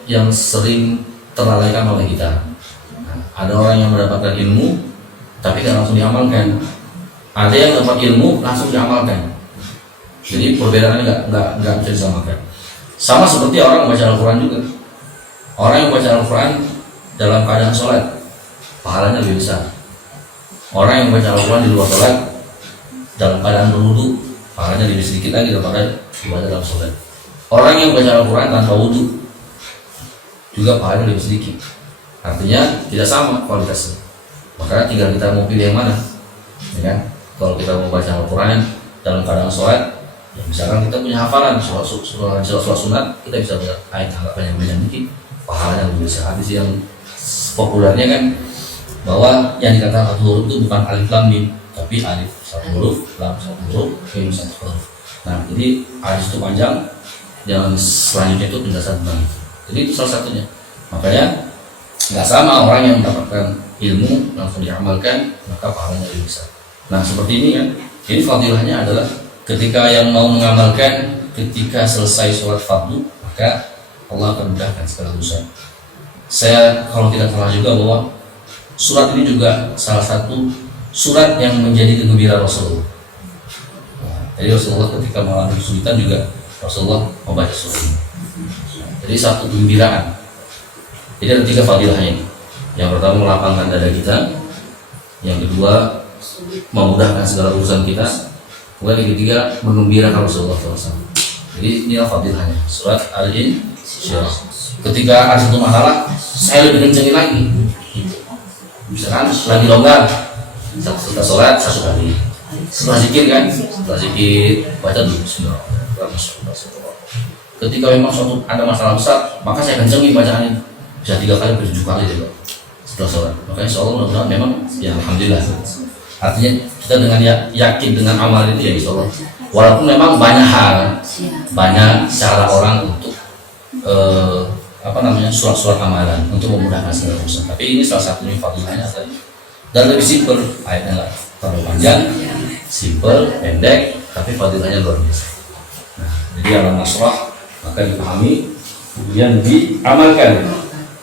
yang sering terlalaikan oleh kita. Ada orang yang mendapatkan ilmu tapi tidak langsung diamalkan. Ada yang dapat ilmu langsung diamalkan. Jadi perbedaannya nggak bisa disamakan. Sama seperti orang yang baca Al-Quran juga. Orang yang baca Al-Quran dalam keadaan sholat, pahalanya lebih besar. Orang yang baca Al-Quran di luar sholat dalam keadaan berwudu, pahalanya lebih sedikit lagi daripada dibaca dalam sholat. Orang yang baca Al-Quran tanpa wudu juga pahalanya lebih sedikit. Artinya tidak sama kualitasnya. Makanya tinggal kita mau pilih yang mana, ya kan? Kalau kita mau baca Al-Quran dalam keadaan sholat, ya misalkan kita punya hafalan sholat sunat, kita bisa baca ayat anggapan yang banyak dikit, pahalanya lebih besar. Hadis yang populernya kan bahwa yang dikatakan satu huruf itu bukan alif lam mim, tapi alif satu huruf, lam satu huruf, mim satu huruf. Nah, jadi hadis itu panjang, yang selanjutnya itu penjelasan tentang itu. Jadi itu salah satunya. Makanya nggak sama orang yang mendapatkan ilmu langsung diamalkan, maka pahalanya lebih besar. Nah, seperti ini kan. Ini fadilahnya adalah ketika yang mau mengamalkan, ketika selesai sholat fardu, maka Allah akan mudahkan segala urusan. Saya kalau tidak salah juga bahwa surat ini juga salah satu surat yang menjadi kegembiraan Rasulullah. Jadi Rasulullah ketika mengalami kesulitan juga Rasulullah membaca surat ini. Jadi satu kegembiraan. Jadi ada 3 fadilahnya ini. Yang pertama melapangkan dada kita, yang kedua memudahkan segala urusan kita, kemudian yang ketiga menggembirakan Rasulullah SAW. Jadi inilah fadilahnya surat Al-Insyirah. Ketika ada satu masalah, saya lebih kencengin lagi. Misalkan lagi longgar, setelah sholat 1 kali. Setelah zikir kan, setelah zikir baca dulu Bismillahirrahmanirrahim. Ketika memang suatu ada masalah besar, maka saya kencengin bacaan ini. Bisa 3 kali, 7 kali juga setelah sholat. Makanya insya Allah mudah-mudahan memang ya alhamdulillah. Artinya kita dengan yakin dengan amal itu ya insya Allah. Walaupun memang banyak hal, banyak cara orang untuk surat-surat amalan untuk memudahkan segala urusan. Tapi ini salah satunya fadilahnya tadi. Dan lebih simpel, ayatnya nggak terlalu panjang, simpel, pendek, tapi fadilahnya luar biasa. Nah, jadi alam nasrah maka dipahami, kemudian diamalkan.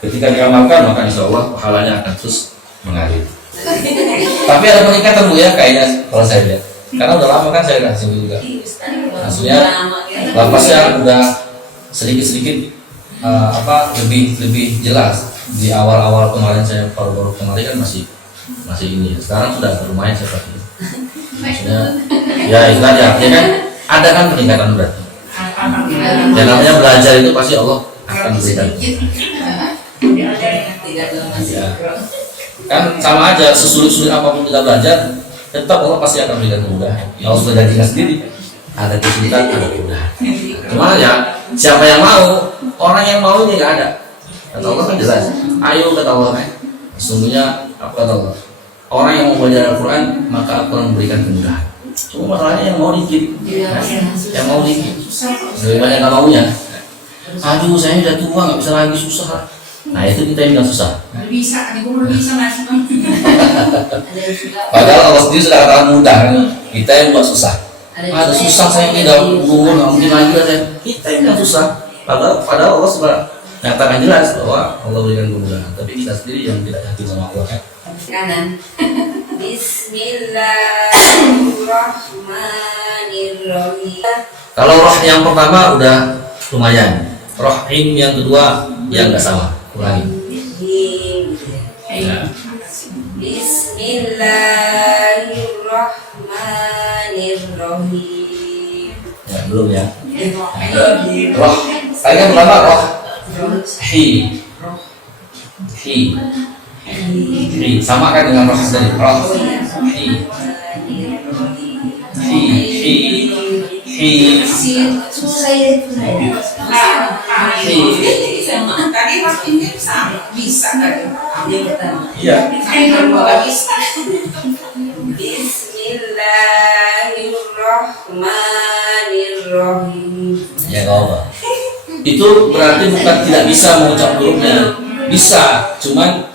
Ketika diamalkan maka insya Allah pahalanya akan terus mengalir. Tapi ada peningkatan Bu ya kayaknya kalau saya lihat. Karena udah lama kan saya kasih juga. Maksudnya lapasnya udah sedikit-sedikit lebih jelas. Di awal-awal kemarin saya baru kemarin kan masih ini. Sekarang sudah lumayan seperti itu. Maksudnya ya itu aja artinya kan ada kan peningkatan berarti. Yang namanya belajar itu pasti Allah akan berikan. Ya. Kan sama aja sesulit-sulit apapun kita belajar, tetap Allah pasti akan berikan kemudahan. Ya Allah sudah janjikan sendiri. Ada kesulitan, ada kemudahan. Cuma ya siapa yang mau, orang yang mau ini nggak ada. Kata Allah kan jelas. Ayo kata Allah kan. Sesungguhnya apa kata Allah? Orang yang mau belajar Al-Quran maka Al-Quran memberikan kemudahan. Cuma masalahnya yang mau dikit, yang mau dikit. Lebih banyak nggak maunya. Aduh saya udah tua nggak bisa lagi susah. Nah itu kita yang bilang susah. Bisa, aku belum bisa mas. Padahal Allah sendiri sudah katakan mudah, kita yang buat susah. Ada susah saya tidak umur nggak mungkin lagi saya. Kita yang bilang susah. Padahal Allah sudah nyatakan jelas bahwa Allah berikan kemudahan. Tapi kita sendiri yang tidak yakin sama Allah kan. Kanan. Bismillahirrahmanirrahim. Kalau roh yang pertama udah lumayan. Rohim yang kedua yang nggak sama. Ulangi. Ya. Bismillahirrahmanirrahim. Ya, belum ya. Roh. Tadi kan pertama roh. Hi. Sama kan dengan roh tadi. Roh. Hi. Tadi waktunya sama, bisa tadi. Iya. Bismillahirrahmanirrahim. Ya nggak apa. Itu berarti bukan tidak bisa mengucap hurufnya, bisa, cuman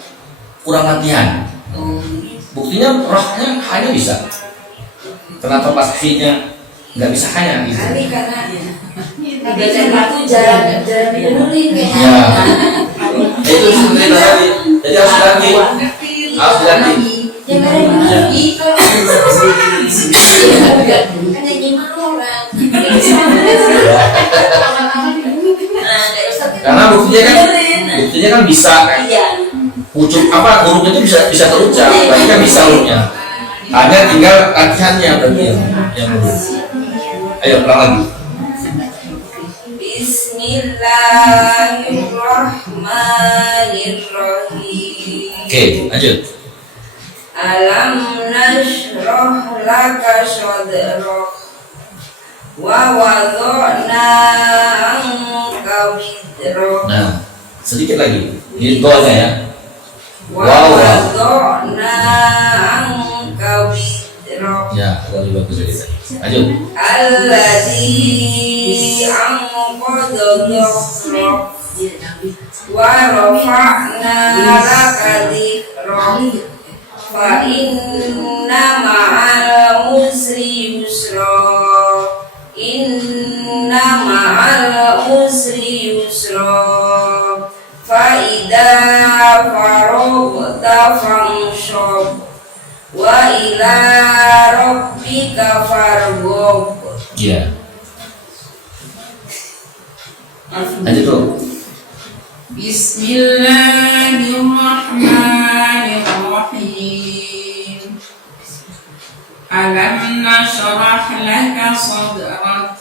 kurang latihan. Buktinya rohnya hanya bisa. Kenapa pas hi-nya nggak bisa hanya gitu? Karena belajar batu jarang didengerin Ya. Itu sebenarnya tadi. Jadi harus dilatih. Harus dilatih. Hanya gimana orang. Karena buktinya kan bisa kan. Ucup hurufnya itu bisa terucap, tapi kan bisa hurufnya. Hanya tinggal latihannya berarti yang belum. Ayo ulang lagi. Bismillahirrahmanirrahim. Oke, lanjut. Alam nashrah laka sadrak wa wada'na anka wizrak. Nah, sedikit lagi. Ini doanya ya. Wa Wow. wada'na anka wizrak. Ya, lebih bagus lagi. Lanjut. Alladzi anqadha dhahrak wa rafa'na laka dhikrak fa inna ma'al usri yusra inna ma'al usri yusra fa idza faragta fanshab wa ila rabbika farghab. Iya. Lanjut tuh. Bismillahirrahmanirrahim. Alam nashrah laka sadrak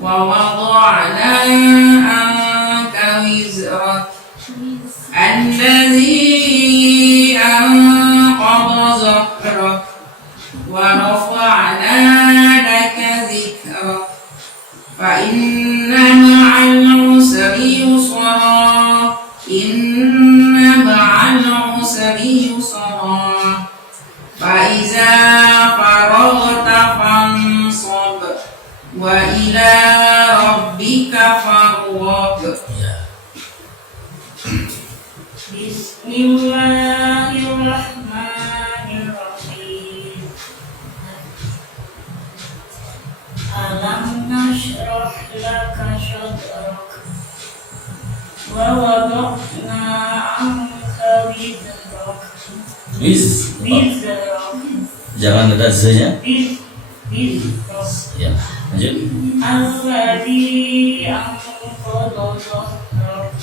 ووضعنا عنك وزرك الذي أنقض ظهرك ورفعنا لك ذكرك فإن مع العسر يسرا إن مع العسر يسرا فإذا فرغت فانصب وإلى ربك فارغب. Bismillahirrahmanirrahim. Alam nashrah laka sadrak wa wada'na anka wizrak. Wizrak. Jangan ada z-nya. Wizrak. Ya, lanjut. Alladhi anqadha dhahrak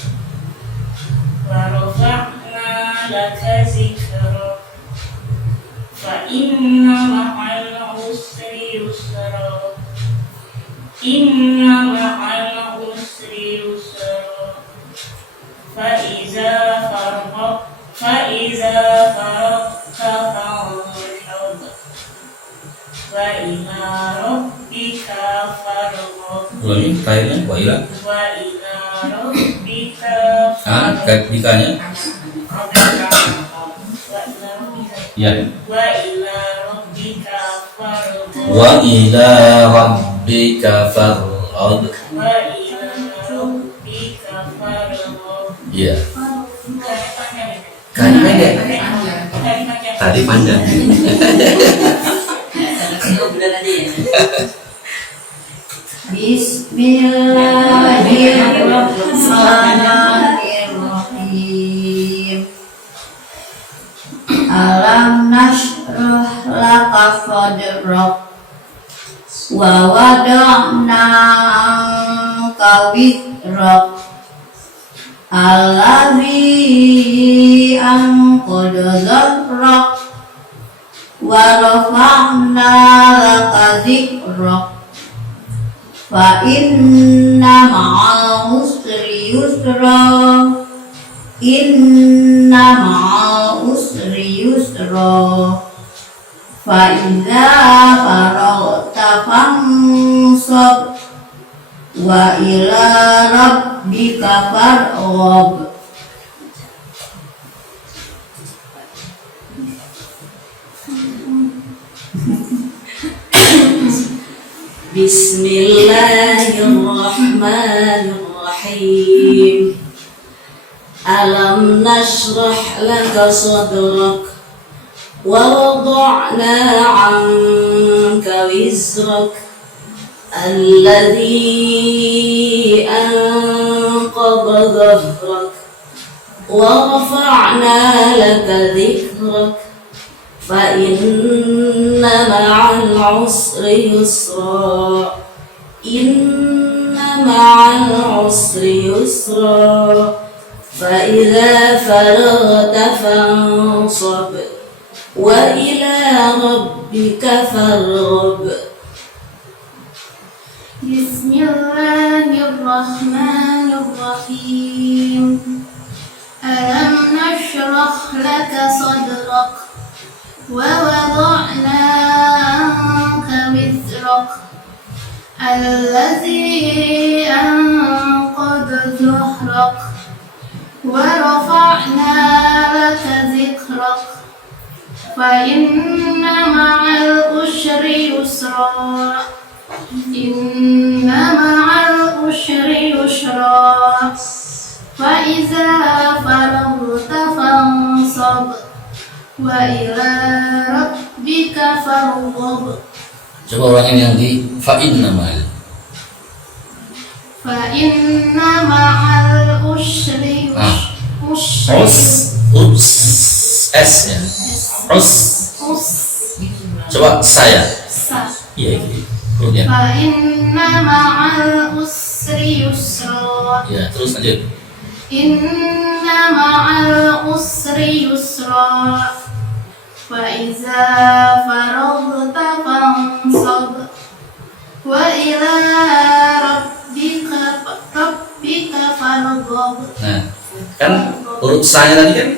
wa rafa'na laka zikrak fa inna ma'al usri yusra inna ma'al usri yusra fa iza faragta fanshab wa ila rabbika farghab. Ulangi terakhirnya wa ila. Wa ila rabbika Dikanya. Ya. wa ila rabbika farghab. Wa ila rabbika farghab. Wa ila rabbika farghab. Ya. Kan pendek. Tadi panjang. Bismillahirrahmanirrahim. Alam nashrah laka sadrak wa wada'na anka wizrak alladzi anqadha dhahrak wa rafa'na laka dhikrak fa inna ma'al usri yusra inna ma'al usri yusra fa idza faragta fansab wa ila rabbika farghab. Bismillahirrahmanirrahim. Alam nashrah laka sadrak wa wada'na anka wizrak alladhi anqadha dhahrak wa rafa'na laka dhikrak fa inna ma'al usri yusra inna ma'al usri yusra fa idza faragta fansab wa ila rabbika farghab. Bismillahirrahmanirrahim. Alam nashrah laka sadrak wa wada'na anka wizrak alladzi anqadha dhahrak wa rafa'na laka dhikrak fa inna ma'al usri yusra inna ma'al usri yusra fa iza faragta fansab wa ila rabbika farghab. Coba ulangin yang di fa inna ma'al. Fa inna ma'al usri S ya. Coba saya. Iya itu. Kemudian. Fa inna ma'al usri yusra. Ya, terus lanjut. Inna ma'al usri yusra. Fa iza faragta fansab wa ila Kan huruf sa-nya tadi kan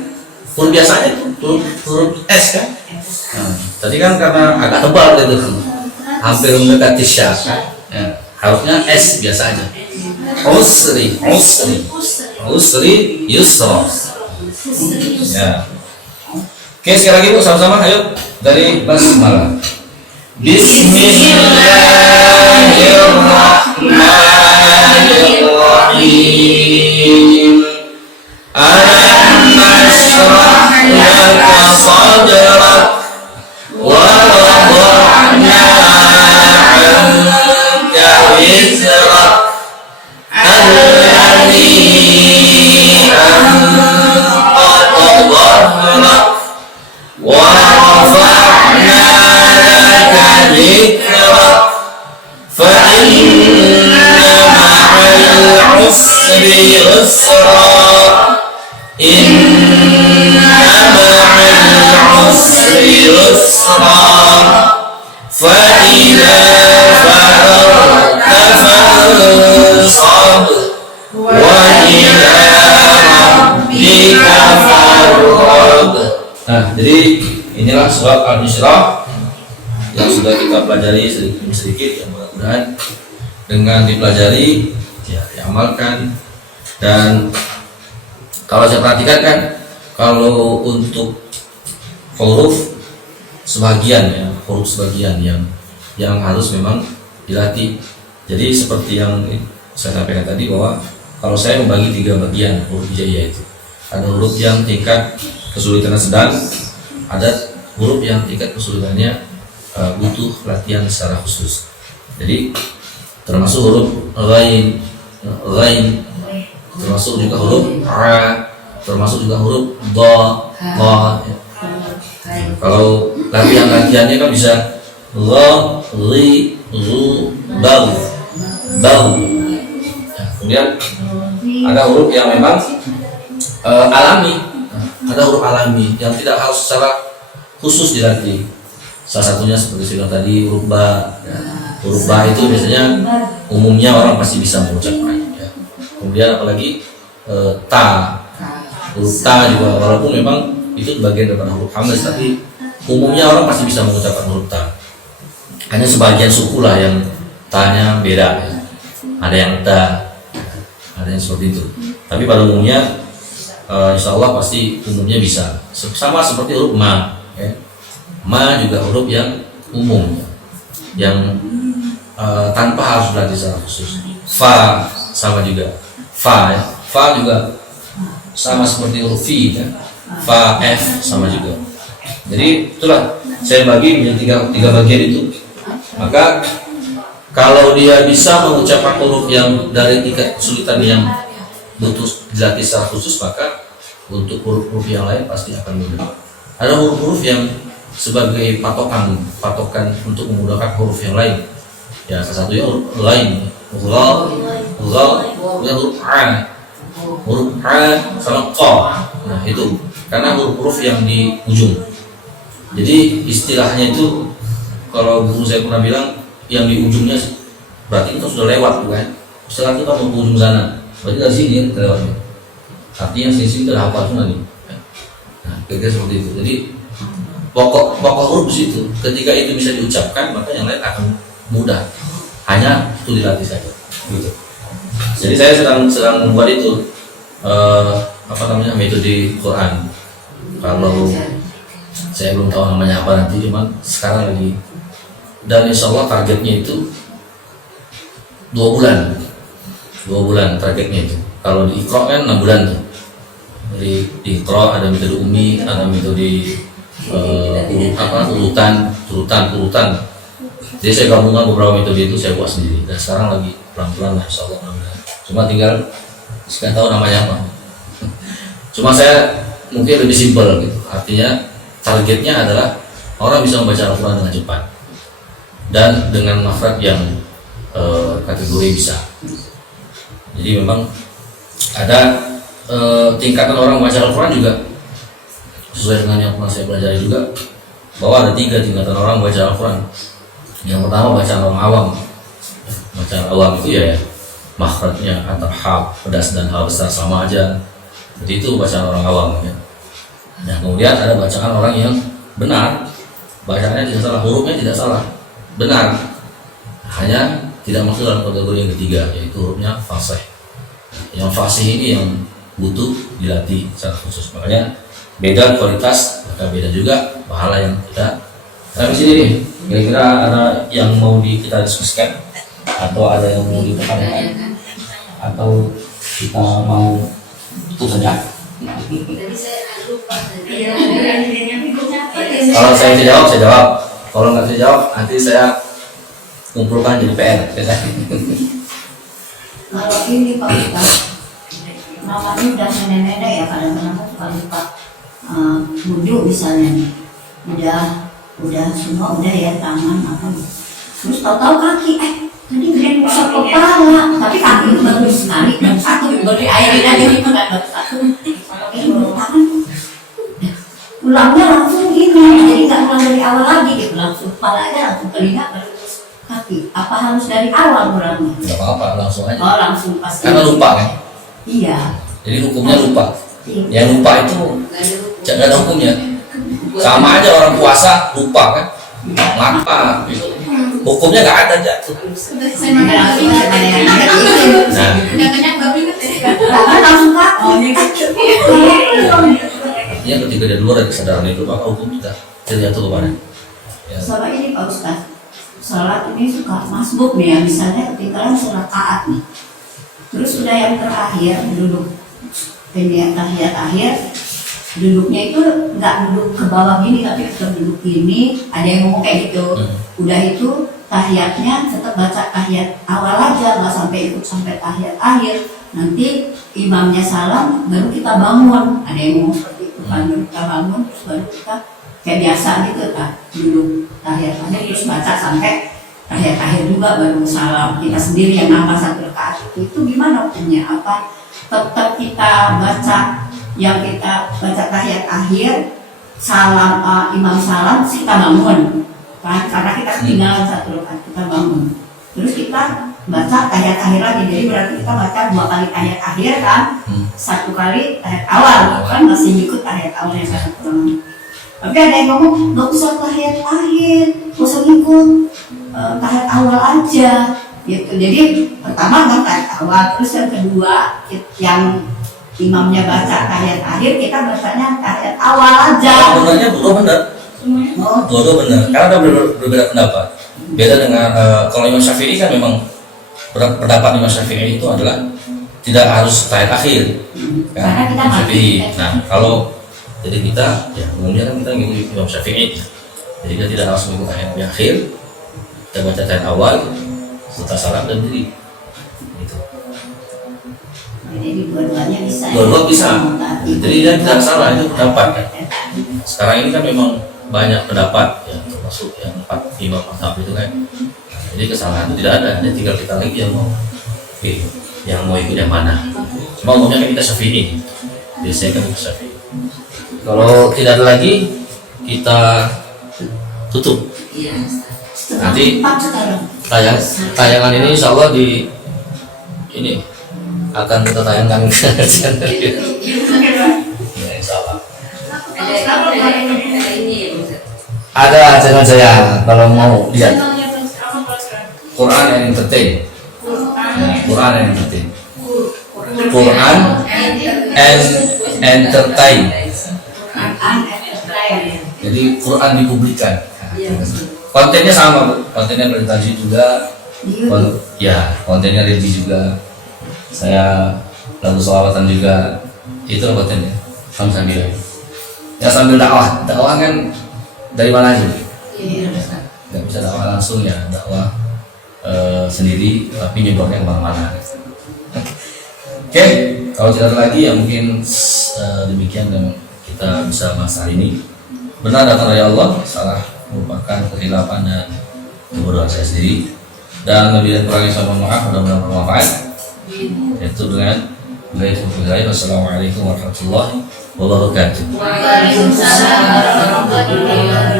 huruf biasanya tuh huruf S kan. Nah, tadi kan karena agak tebal itu hampir mendekati sya kan. Ya, harusnya S biasa aja. Usri yusra. Ya. Oke, sekali lagi Bu sama-sama ayo dari basmalah. Bismillahirrahmanirrahim. Alam nashrah laka sadrak wa wada'na 'anka wizrak alladhi anqadha dhahrak wa rafa'na laka dhikrak fa inna ma'al 'usri yusra inna ma'al 'usri yusra fa idza faragta fansab wa ila rabbika farghab. Nah, jadi inilah surat Al-Isra yang sudah kita pelajari sedikit demi sedikit, yang mudah-mudahan dengan dipelajari ya diamalkan. Dan kalau saya perhatikan kan, kalau untuk huruf sebagian ya, huruf sebagian yang harus memang dilatih. Jadi seperti yang saya sampaikan tadi, bahwa kalau saya membagi 3 bagian huruf hijaiyah itu, ada huruf yang tingkat kesulitannya sedang, ada huruf yang tingkat kesulitannya butuh latihan secara khusus. Jadi termasuk huruf ghain, termasuk juga huruf ra, termasuk juga huruf dha. Ya. Kalau latihannya kan bisa la, ri, ru, bau. Ya, kemudian ada huruf yang memang alami. Ada huruf alami yang tidak harus secara khusus dilatih. Salah satunya seperti saya bilang tadi, huruf ba. Ya. Huruf ba itu biasanya umumnya orang pasti bisa mengucapkan. Ya. Kemudian apalagi ta. Huruf ta juga walaupun memang itu bagian daripada huruf hamzah, tapi umumnya orang pasti bisa mengucapkan huruf ta. Hanya sebagian suku lah yang ta-nya beda. Ya. Ada yang ta, ada yang seperti itu. Tapi pada umumnya insya Allah pasti umumnya bisa. Sama seperti huruf ma. Ya. Ma juga huruf yang umum, yang tanpa harus belajar secara khusus. Fa sama juga. Fa, ya. Fa juga sama seperti huruf fi, ya. Fa, f sama juga. Jadi itulah saya bagi menjadi tiga bagian itu. Maka kalau dia bisa mengucapkan huruf yang dari tingkat kesulitan yang butuh dilatih secara khusus, maka untuk huruf-huruf yang lain pasti akan mudah. Ada huruf-huruf yang sebagai patokan untuk memudahkan huruf yang lain. Ya, salah satunya huruf lain, huruf a sama qa. Nah, itu karena huruf-huruf yang di ujung. Jadi istilahnya itu, kalau guru saya pernah bilang, yang di ujungnya berarti kita sudah lewat, bukan? Setelah kita mau ke ujung sana, berarti dari sini kita lewatnya. Artinya sini sudah hafal semua nih. Nah, kira-kira seperti itu. Jadi pokok huruf di situ, ketika itu bisa diucapkan, maka yang lain akan mudah. Hanya itu dilatih saja. Gitu. Jadi saya sedang membuat itu metode Quran. Kalau saya belum tahu namanya apa nanti, cuman sekarang lagi. Dan insya Allah targetnya itu 2 bulan. 2 bulan targetnya itu. Kalau di Iqra kan 6 bulan tuh. Di Iqra ada metode Umi, ada metode urutan. Jadi saya gabungkan beberapa metode itu, saya buat sendiri. Dan sekarang lagi pelan-pelan lah, insya Allah. Cuma tinggal sekarang tahu namanya apa. Cuma saya mungkin lebih simpel gitu. Artinya targetnya adalah orang bisa membaca Al-Quran dengan cepat dan dengan makhraj yang kategori bisa. Jadi memang ada tingkatan orang membaca Al-Quran juga sesuai dengan yang pernah saya pelajari juga, bahwa ada 3 tingkatan orang membaca Al-Quran. Yang pertama bacaan orang awam. Bacaan awam itu ya makhrajnya antara ha pedas dan ha besar sama aja. Jadi itu bacaan orang awam ya. Nah kemudian ada bacaan orang yang benar, bacaannya tidak salah, hurufnya tidak salah, benar, hanya tidak masuk dalam kategori yang ketiga, yaitu hurufnya fasih. Yang fasih ini yang butuh dilatih secara khusus, makanya beda kualitas, maka beda juga pahala yang kita. Sampai sini nih, kira-kira ada yang mau kita diskusikan atau ada yang mau dipertanyakan atau kita mau tutup saja? Kalau saya bisa jawab, saya jawab. Kalau nggak bisa jawab, nanti saya kumpulkan jadi PR. Kalau ini Pak Ustaz, namanya udah nenek-nenek ya, kadang-kadang suka lupa wudhu misalnya nih, udah semua udah ya, tangan apa gitu. Terus tahu-tahu kaki, tadi gede besar kepala, tapi kaki itu bagus sekali dan satu beri airin aja itu nggak bagus satu. Tangan ulangnya langsung gini, jadi nggak ulang dari awal lagi gitu, langsung kepala aja, langsung telinga, baru kaki. Apa harus dari awal ulangnya? Nggak apa-apa, langsung aja. Oh langsung pas. Karena lupa kan? Iya. Jadi hukumnya lupa. Iya. Yang lupa itu jangan ada hukumnya. Sama aja orang puasa lupa kan? Ngapa? Hukumnya nggak ada jatuh. Saya makan babi nggak Nah, udah kenyang babi nggak tadi kan? Tangan langsung kaki. artinya ketika dia luar dari kesadaran itu, maka hukum kita jatuh kepada. Ya. Soalnya ini Pak Ustaz, sholat ini suka masbuk nih ya, misalnya ketinggalan serakaat nih, terus udah yang terakhir duduk ini yang tahiyat akhir, duduknya itu nggak duduk ke bawah gini tapi tetap duduk gini, ada yang ngomong kayak gitu. Udah itu tahiyatnya tetap baca tahiyat awal aja, nggak sampai ikut sampai tahiyat akhir, nanti imamnya salam baru kita bangun, ada yang ngomong seperti itu kan, baru kita bangun terus baru kita kayak biasa gitu kan, duduk tahiyat akhir terus baca sampai tahiyat akhir juga baru salam, kita sendiri yang nambah satu rakaat. Itu gimana hukumnya? Apa tetap kita baca yang kita baca tahiyat akhir salam, imam salam kita bangun kan, karena kita ketinggalan satu rakaat, kita bangun terus kita baca tahiyat akhir lagi, jadi berarti kita baca 2 kali tahiyat akhir kan, 1 kali tahiyat awal kan, masih ikut tahiyat awal yang satu kurang. Tapi ada yang ngomong nggak usah tahiyat akhir, nggak usah ngikut tahiyat awal aja gitu. Jadi pertama kan tahiyat awal, terus yang kedua yang imamnya baca tahiyat akhir, kita bacanya tahiyat awal aja. Sebenarnya dua benar, dua benar. Karena ada berbeda pendapat. Beda dengan kalau Imam Syafi'i kan memang pendapat Imam Syafi'i itu adalah tidak harus tahiyat akhir. Kan? Karena kita Imam Syafi'i. mati. Nah kalau jadi kita ya umumnya kan kita ngikuti Imam Syafi'i. Jadi kita tidak harus mengikuti tahiyat di akhir. Kita baca tahiyat awal, serta salam dan diri. Gitu. Jadi dua-duanya bisa. Dua-dua bisa. Jadi dia tidak salah, itu pendapat kan. Sekarang ini kan memang banyak pendapat ya, termasuk yang 4 imam mazhab itu kan. Nah, jadi kesalahan itu tidak ada, hanya tinggal kita lagi yang mau ikut yang mana. Cuma umumnya kan kita Syafi'i. Biasanya kan kita Syafi'i. Kalau tidak ada lagi, kita tutup. Nanti tayangan ini insya Allah di ini akan kita tayangkan ke channel YouTube. Ya, insya Allah. Ada channel saya kalau mau lihat Quran and Entertain. Quran and Entertain. Quran and Entertain. Jadi Quran dipublikkan. Kontennya sama, kontennya meditasi juga. Ya, kontennya religi juga. Saya lagu sholawatan juga. Itu kontennya. Sambil ya sambil dakwah kan dari mana aja? Nggak bisa dakwah langsung ya, dakwah sendiri tapi nyebarnya kemana-mana. Oke, kalau tidak ada lagi ya mungkin demikian yang kita bisa bahas hari ini. Benar datang dari Allah, salah merupakan kehilapan dan kebodohan saya sendiri. Dan lebih dan kurangnya saya mohon maaf, mudah-mudahan bermanfaat. Itu dengan Wassalamualaikum warahmatullahi wabarakatuh. Waalaikumsalam warahmatullahi wabarakatuh.